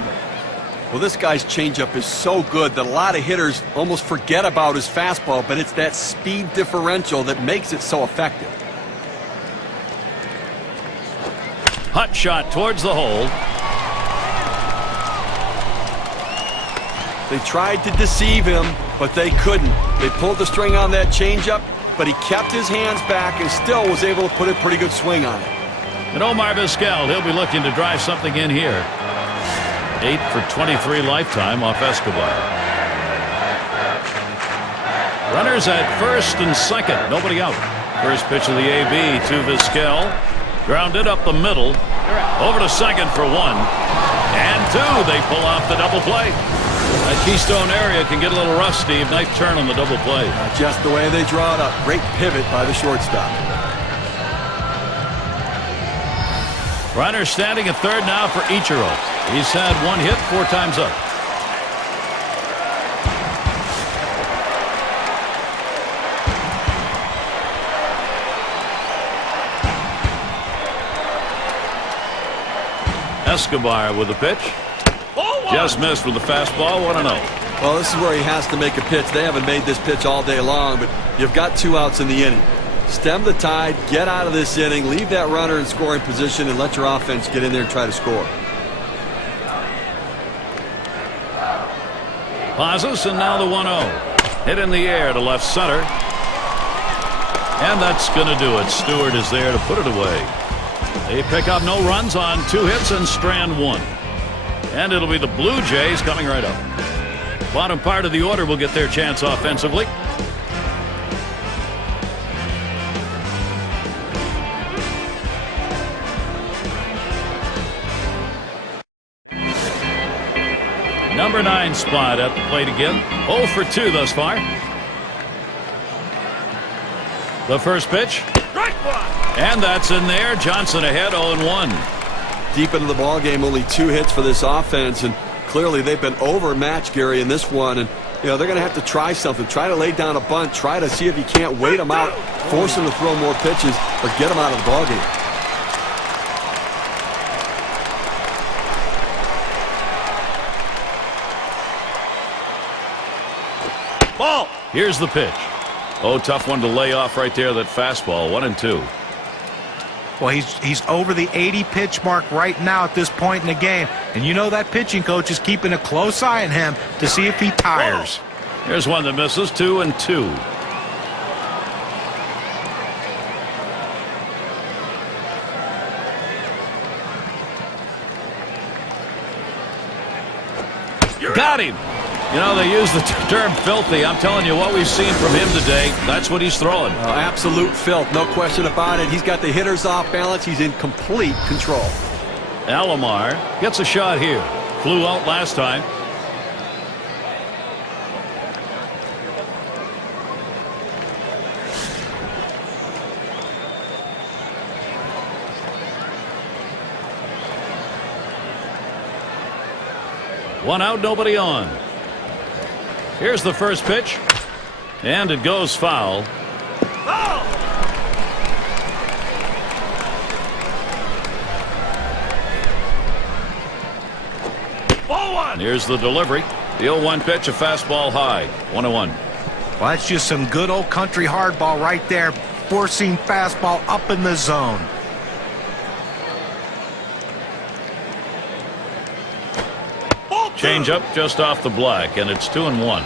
Well, this guy's changeup is so good that a lot of hitters almost forget about his fastball, but it's that speed differential that makes it so effective. Hot shot towards the hole. They tried to deceive him, but they couldn't. They pulled the string on that changeup, but he kept his hands back and still was able to put a pretty good swing on it. And Omar Vizquel, he'll be looking to drive something in here. 8 for 23 lifetime off Escobar. Runners at first and second, nobody out. First pitch of the AB to Vizquel. Grounded up the middle. Over to second for 1. And 2. They pull off the double play. That Keystone area can get a little rusty. Nice turn on the double play. Just the way they draw it up. Great pivot by the shortstop. Runner standing at third now for Ichiro. He's had 1 hit 4 times up. Escobar with the pitch. Just missed with the fastball. 1-0. Well, this is where he has to make a pitch. They haven't made this pitch all day long, but you've got 2 outs in the inning. Stem the tide, get out of this inning, leave that runner in scoring position, and let your offense get in there and try to score. Pauses, and now the 1-0. Hit in the air to left center. And that's going to do it. Stewart is there to put it away. They pick up no runs on 2 hits and strand 1. And it'll be the Blue Jays coming right up. Bottom part of the order will get their chance offensively. Number 9 spot at the plate again. 0 for 2 thus far. The first pitch. And that's in there. Johnson ahead 0-1. Deep into the ball game, only 2 hits for this offense, and clearly they've been overmatched, Gary, in this one. And they're going to have to try something. Try to lay down a bunt. Try to see if you can't wait them out, force them to throw more pitches, or get them out of the ball game. Ball. Here's the pitch. Oh, tough one to lay off right there. That fastball. 1-2. Well, he's over the 80 pitch mark right now at this point in the game. And you know that pitching coach is keeping a close eye on him to see if he tires. Here's one that misses. 2-2. Got him. They use the term filthy. I'm telling you what we've seen from him today. That's what he's throwing. Absolute filth. No question about it. He's got the hitters off balance. He's in complete control. Alomar gets a shot here. Flew out last time. One out, nobody on. Here's the first pitch. And it goes foul. Here's the delivery. The 0-1 pitch, a fastball high. 1-1. Well, that's just some good old country hardball right there. Forcing fastball up in the zone. Change up just off the black, and it's 2-1.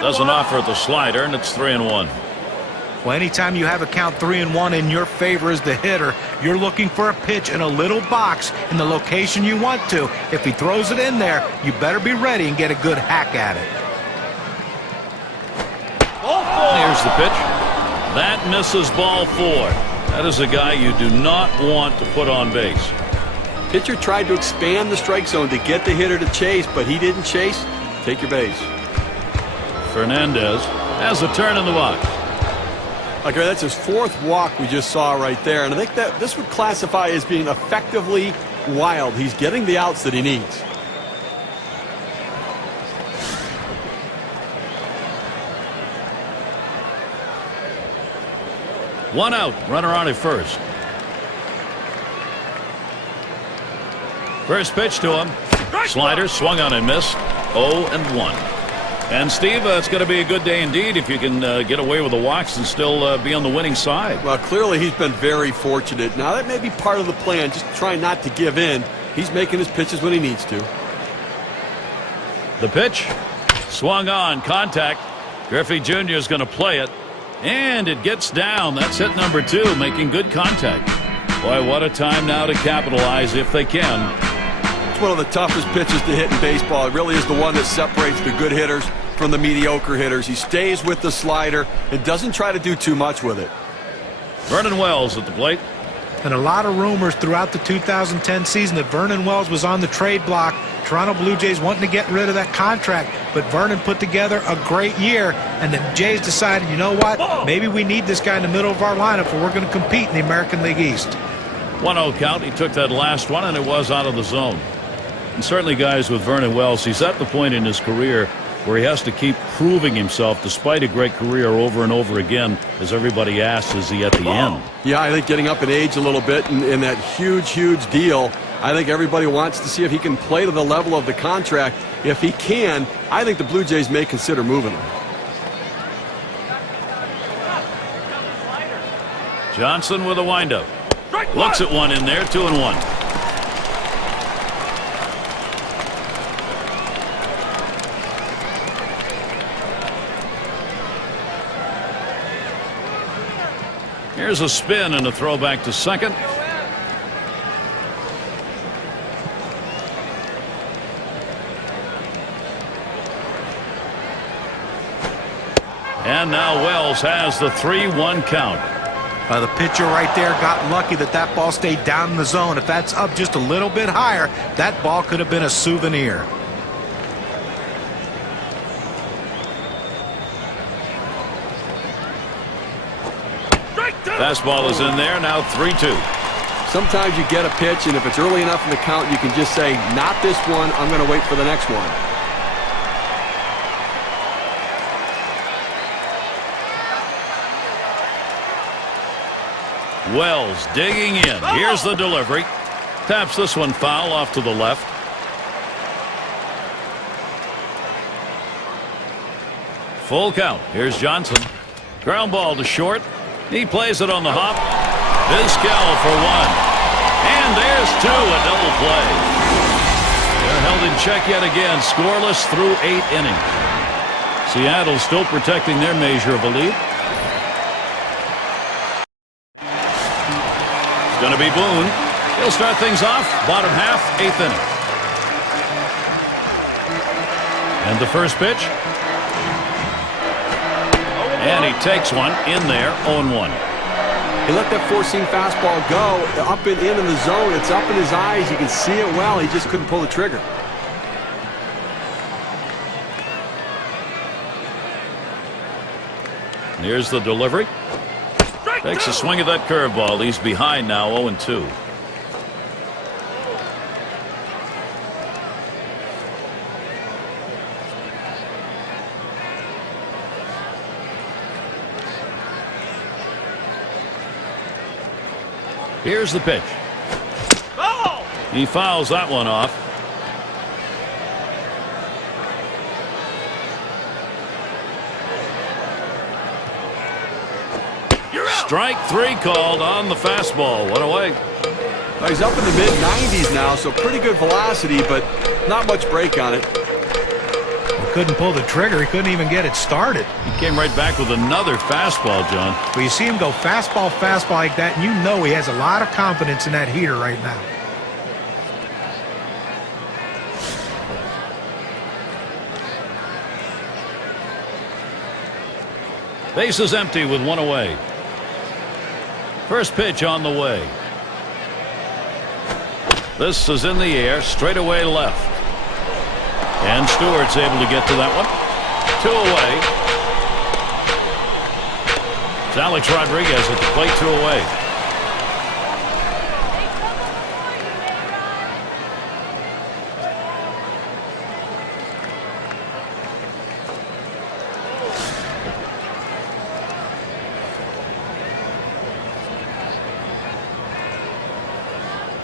Doesn't offer the slider, and it's 3-1. Well, anytime you have a count 3-1 in your favor as the hitter, you're looking for a pitch in a little box in the location you want to. If he throws it in there, you better be ready and get a good hack at it. Here's the pitch. That misses ball 4. That is a guy you do not want to put on base. Pitcher tried to expand the strike zone to get the hitter to chase, but he didn't chase. Take your base. Fernandez has a turn in the box. Okay, that's his 4th walk we just saw right there, and I think that this would classify as being effectively wild. He's getting the outs that he needs. One out, runner on at first. First pitch to him. Slider swung on and missed. 0-1. And Steve, it's going to be a good day indeed if you can get away with the walks and still be on the winning side. Well, clearly he's been very fortunate. Now that may be part of the plan, just trying not to give in. He's making his pitches when he needs to. The pitch swung on, contact. Griffey Jr. is going to play it, and it gets down. That's hit number 2, making good contact. Boy, what a time now to capitalize if they can. It's one of the toughest pitches to hit in baseball. It really is the one that separates the good hitters from the mediocre hitters. He stays with the slider and doesn't try to do too much with it. Vernon Wells at the plate. And a lot of rumors throughout the 2010 season that Vernon Wells was on the trade block. Toronto Blue Jays wanting to get rid of that contract, but Vernon put together a great year, and the Jays decided, you know what, maybe we need this guy in the middle of our lineup or we're going to compete in the American League East. 1-0 count. He took that last one, and it was out of the zone. And certainly, guys, with Vernon Wells, he's at the point in his career where he has to keep proving himself despite a great career over and over again. As everybody asks, is he at the end? Yeah, I think getting up in age a little bit and that huge deal, I think everybody wants to see if he can play to the level of the contract. If he can, I think the Blue Jays may consider moving him. Johnson with a windup. Looks at one in there, 2-1. Here's a spin and a throw back to second. And now Wells has the 3-1 count. The pitcher right there got lucky that ball stayed down in the zone. If that's up just a little bit higher, that ball could have been a souvenir. Fastball is in there, now 3-2. Sometimes you get a pitch, and if it's early enough in the count, you can just say, not this one, I'm going to wait for the next one. Wells digging in. Here's the delivery. Taps this one foul off to the left. Full count. Here's Johnson. Ground ball to short. He plays it on the hop. Vizquel for 1. And there's 2, a double play. They're held in check yet again, scoreless through 8 innings. Seattle still protecting their measure of a lead. It's going to be Boone. He'll start things off, bottom half, 8th inning. And the first pitch. And he takes one in there, 0-1. He let that four-seam fastball go up and in the zone. It's up in his eyes. You can see it well. He just couldn't pull the trigger. Here's the delivery. Takes a swing at that curveball. He's behind now, 0-2. Here's the pitch. He fouls that one off. Strike 3 called on the fastball. What a way. Well, he's up in the mid-90s now, so pretty good velocity, but not much break on it. He couldn't pull the trigger. He couldn't even get it started. He came right back with another fastball, John. Well, you see him go fastball like that, and you know he has a lot of confidence in that heater right now. Base is empty with 1 away. First pitch on the way. This is in the air, straight away left. And Stewart's able to get to that one. 2 away. It's Alex Rodriguez at the plate, 2 away.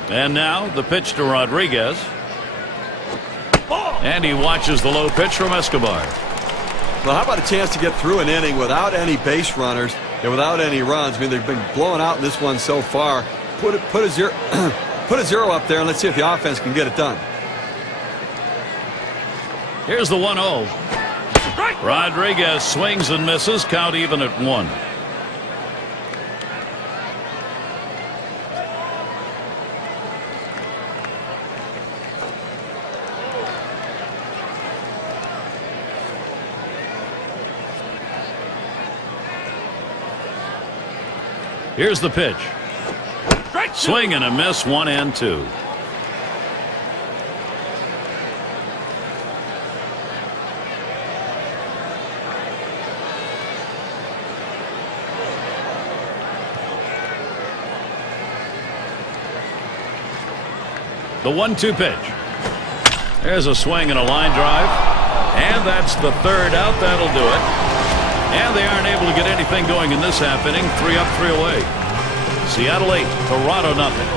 And now the pitch to Rodriguez. And he watches the low pitch from Escobar. Well, how about a chance to get through an inning without any base runners and without any runs? I mean, they've been blowing out in this one so far. Put a zero, put a zero up there, and let's see if the offense can get it done. Here's the 1-0. Rodriguez swings and misses. Count even at 1. Here's the pitch. Swing and a miss, 1-2. The 1-2 pitch. There's a swing and a line drive. And that's the third out. That'll do it. And they aren't able to get anything going in this half inning. 3 up, 3 away. Seattle 8, Toronto nothing.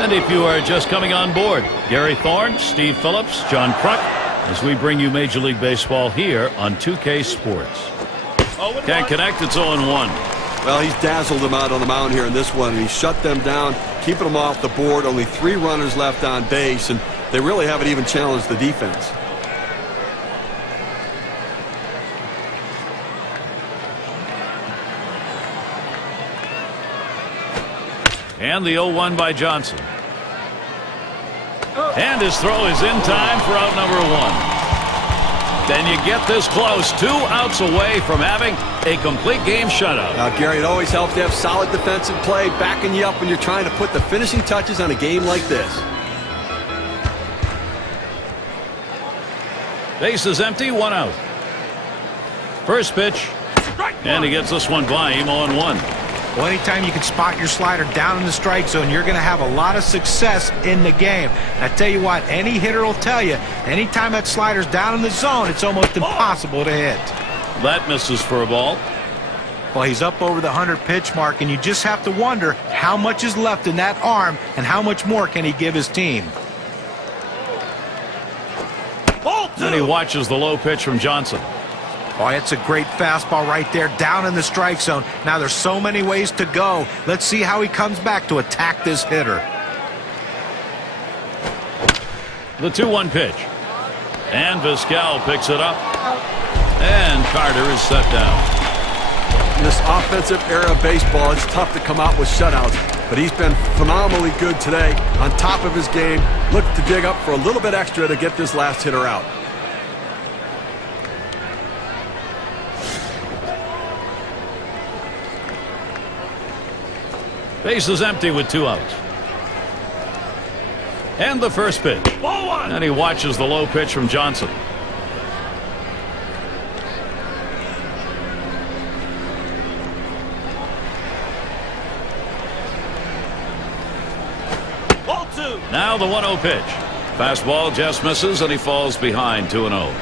And if you are just coming on board, Gary Thorne, Steve Phillips, John Kruk, as we bring you Major League Baseball here on 2K Sports. Can't connect, it's 0-1. Well, he's dazzled them out on the mound here in this one. He shut them down, keeping them off the board. Only 3 runners left on base, and they really haven't even challenged the defense. And the 0-1 by Johnson. And his throw is in time for out number 1. Then you get this close, 2 outs away from having a complete game shutout. Now, Gary, it always helps to have solid defensive play backing you up when you're trying to put the finishing touches on a game like this. Base is empty, 1 out. First pitch. And he gets this one by him, 0-1. Well, anytime you can spot your slider down in the strike zone, you're going to have a lot of success in the game. And I tell you what, any hitter will tell you, anytime that slider's down in the zone, it's almost impossible to hit. That misses for a ball. Well, he's up over the 100-pitch mark, and you just have to wonder how much is left in that arm and how much more can he give his team. Then he watches the low pitch from Johnson. Oh, it's a great fastball right there down in the strike zone. Now there's so many ways to go. Let's see how he comes back to attack this hitter. The 2-1 pitch. And Vizquel picks it up. And Carter is set down. In this offensive era of baseball, it's tough to come out with shutouts. But he's been phenomenally good today. On top of his game, look to dig up for a little bit extra to get this last hitter out. Base is empty with 2 outs. And the first pitch. And he watches the low pitch from Johnson. Now the 1-0 pitch. Fastball just misses and he falls behind 2-0.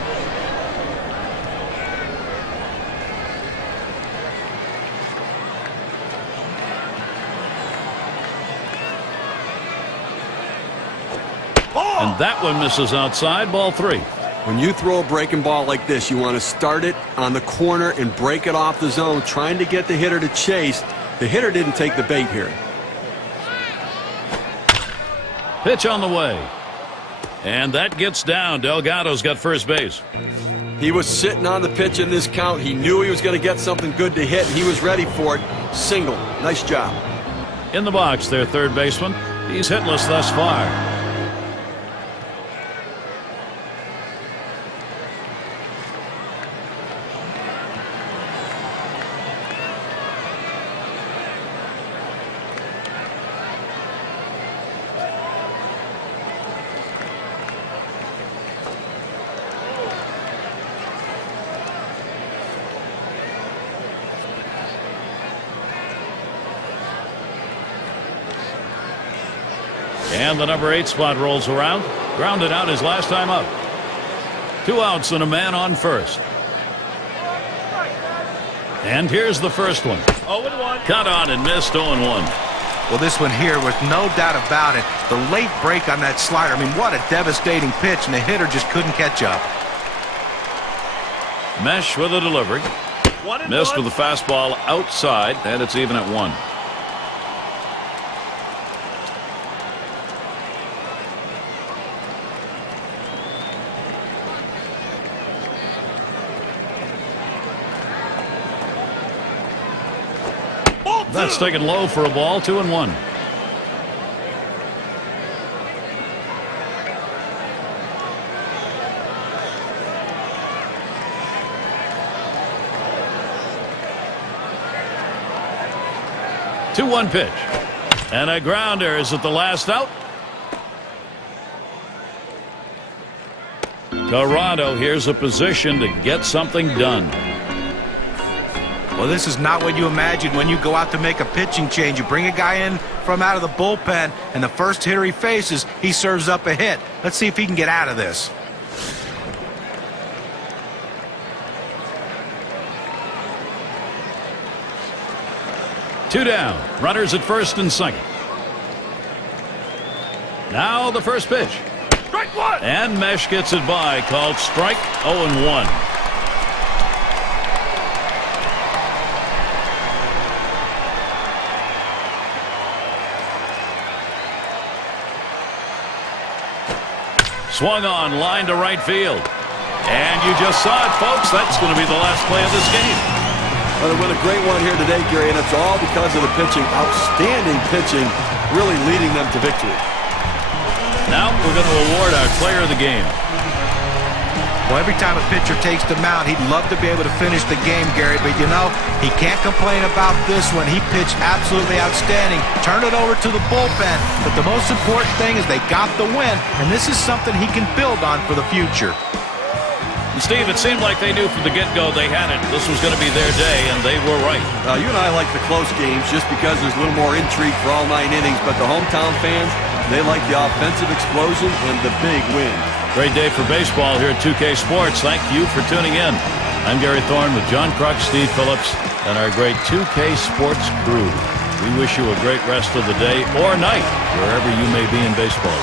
And that one misses outside, ball 3. When you throw a breaking ball like this, you want to start it on the corner and break it off the zone, trying to get the hitter to chase. The hitter didn't take the bait here. Pitch on the way. And that gets down. Delgado's got first base. He was sitting on the pitch in this count. He knew he was going to get something good to hit, and he was ready for it. Single. Nice job. In the box, their third baseman. He's hitless thus far. And the number 8 spot rolls around. Grounded out his last time up. 2 outs and a man on first. And here's the first one. 0-1. Cut on and missed 0-1. Well, this one here, with no doubt about it, the late break on that slider. I mean, what a devastating pitch, and the hitter just couldn't catch up. Mesh with a delivery. 1-1. Missed with the fastball outside, and it's even at 1. That's taken low for a ball, 2-1. Two-one pitch. And a grounder. Is it the last out? Toronto, here's a position to get something done. Well, this is not what you imagine when you go out to make a pitching change. You bring a guy in from out of the bullpen, and the first hitter he faces, he serves up a hit. Let's see if he can get out of this. Two down. Runners at first and second. Now the first pitch. Strike one. And Mesh gets it by. Called strike. 0-1. Swung on, line to right field. And you just saw it, folks. That's going to be the last play of this game. Well, they win a great one here today, Gary, and it's all because of the pitching. Outstanding pitching, really leading them to victory. Now we're going to award our player of the game. Well, every time a pitcher takes the mound, he'd love to be able to finish the game, Gary, but you know, he can't complain about this one. He pitched absolutely outstanding. Turn it over to the bullpen, but the most important thing is they got the win, and this is something he can build on for the future. And Steve, it seemed like they knew from the get-go they had it. This was going to be their day, and they were right. You and I like the close games just because there's a little more intrigue for all 9 innings, but the hometown fans, they like the offensive explosion and the big win. Great day for baseball here at 2K Sports. Thank you for tuning in. I'm Gary Thorne with John Kruk, Steve Phillips, and our great 2K Sports crew. We wish you a great rest of the day or night, wherever you may be in baseball.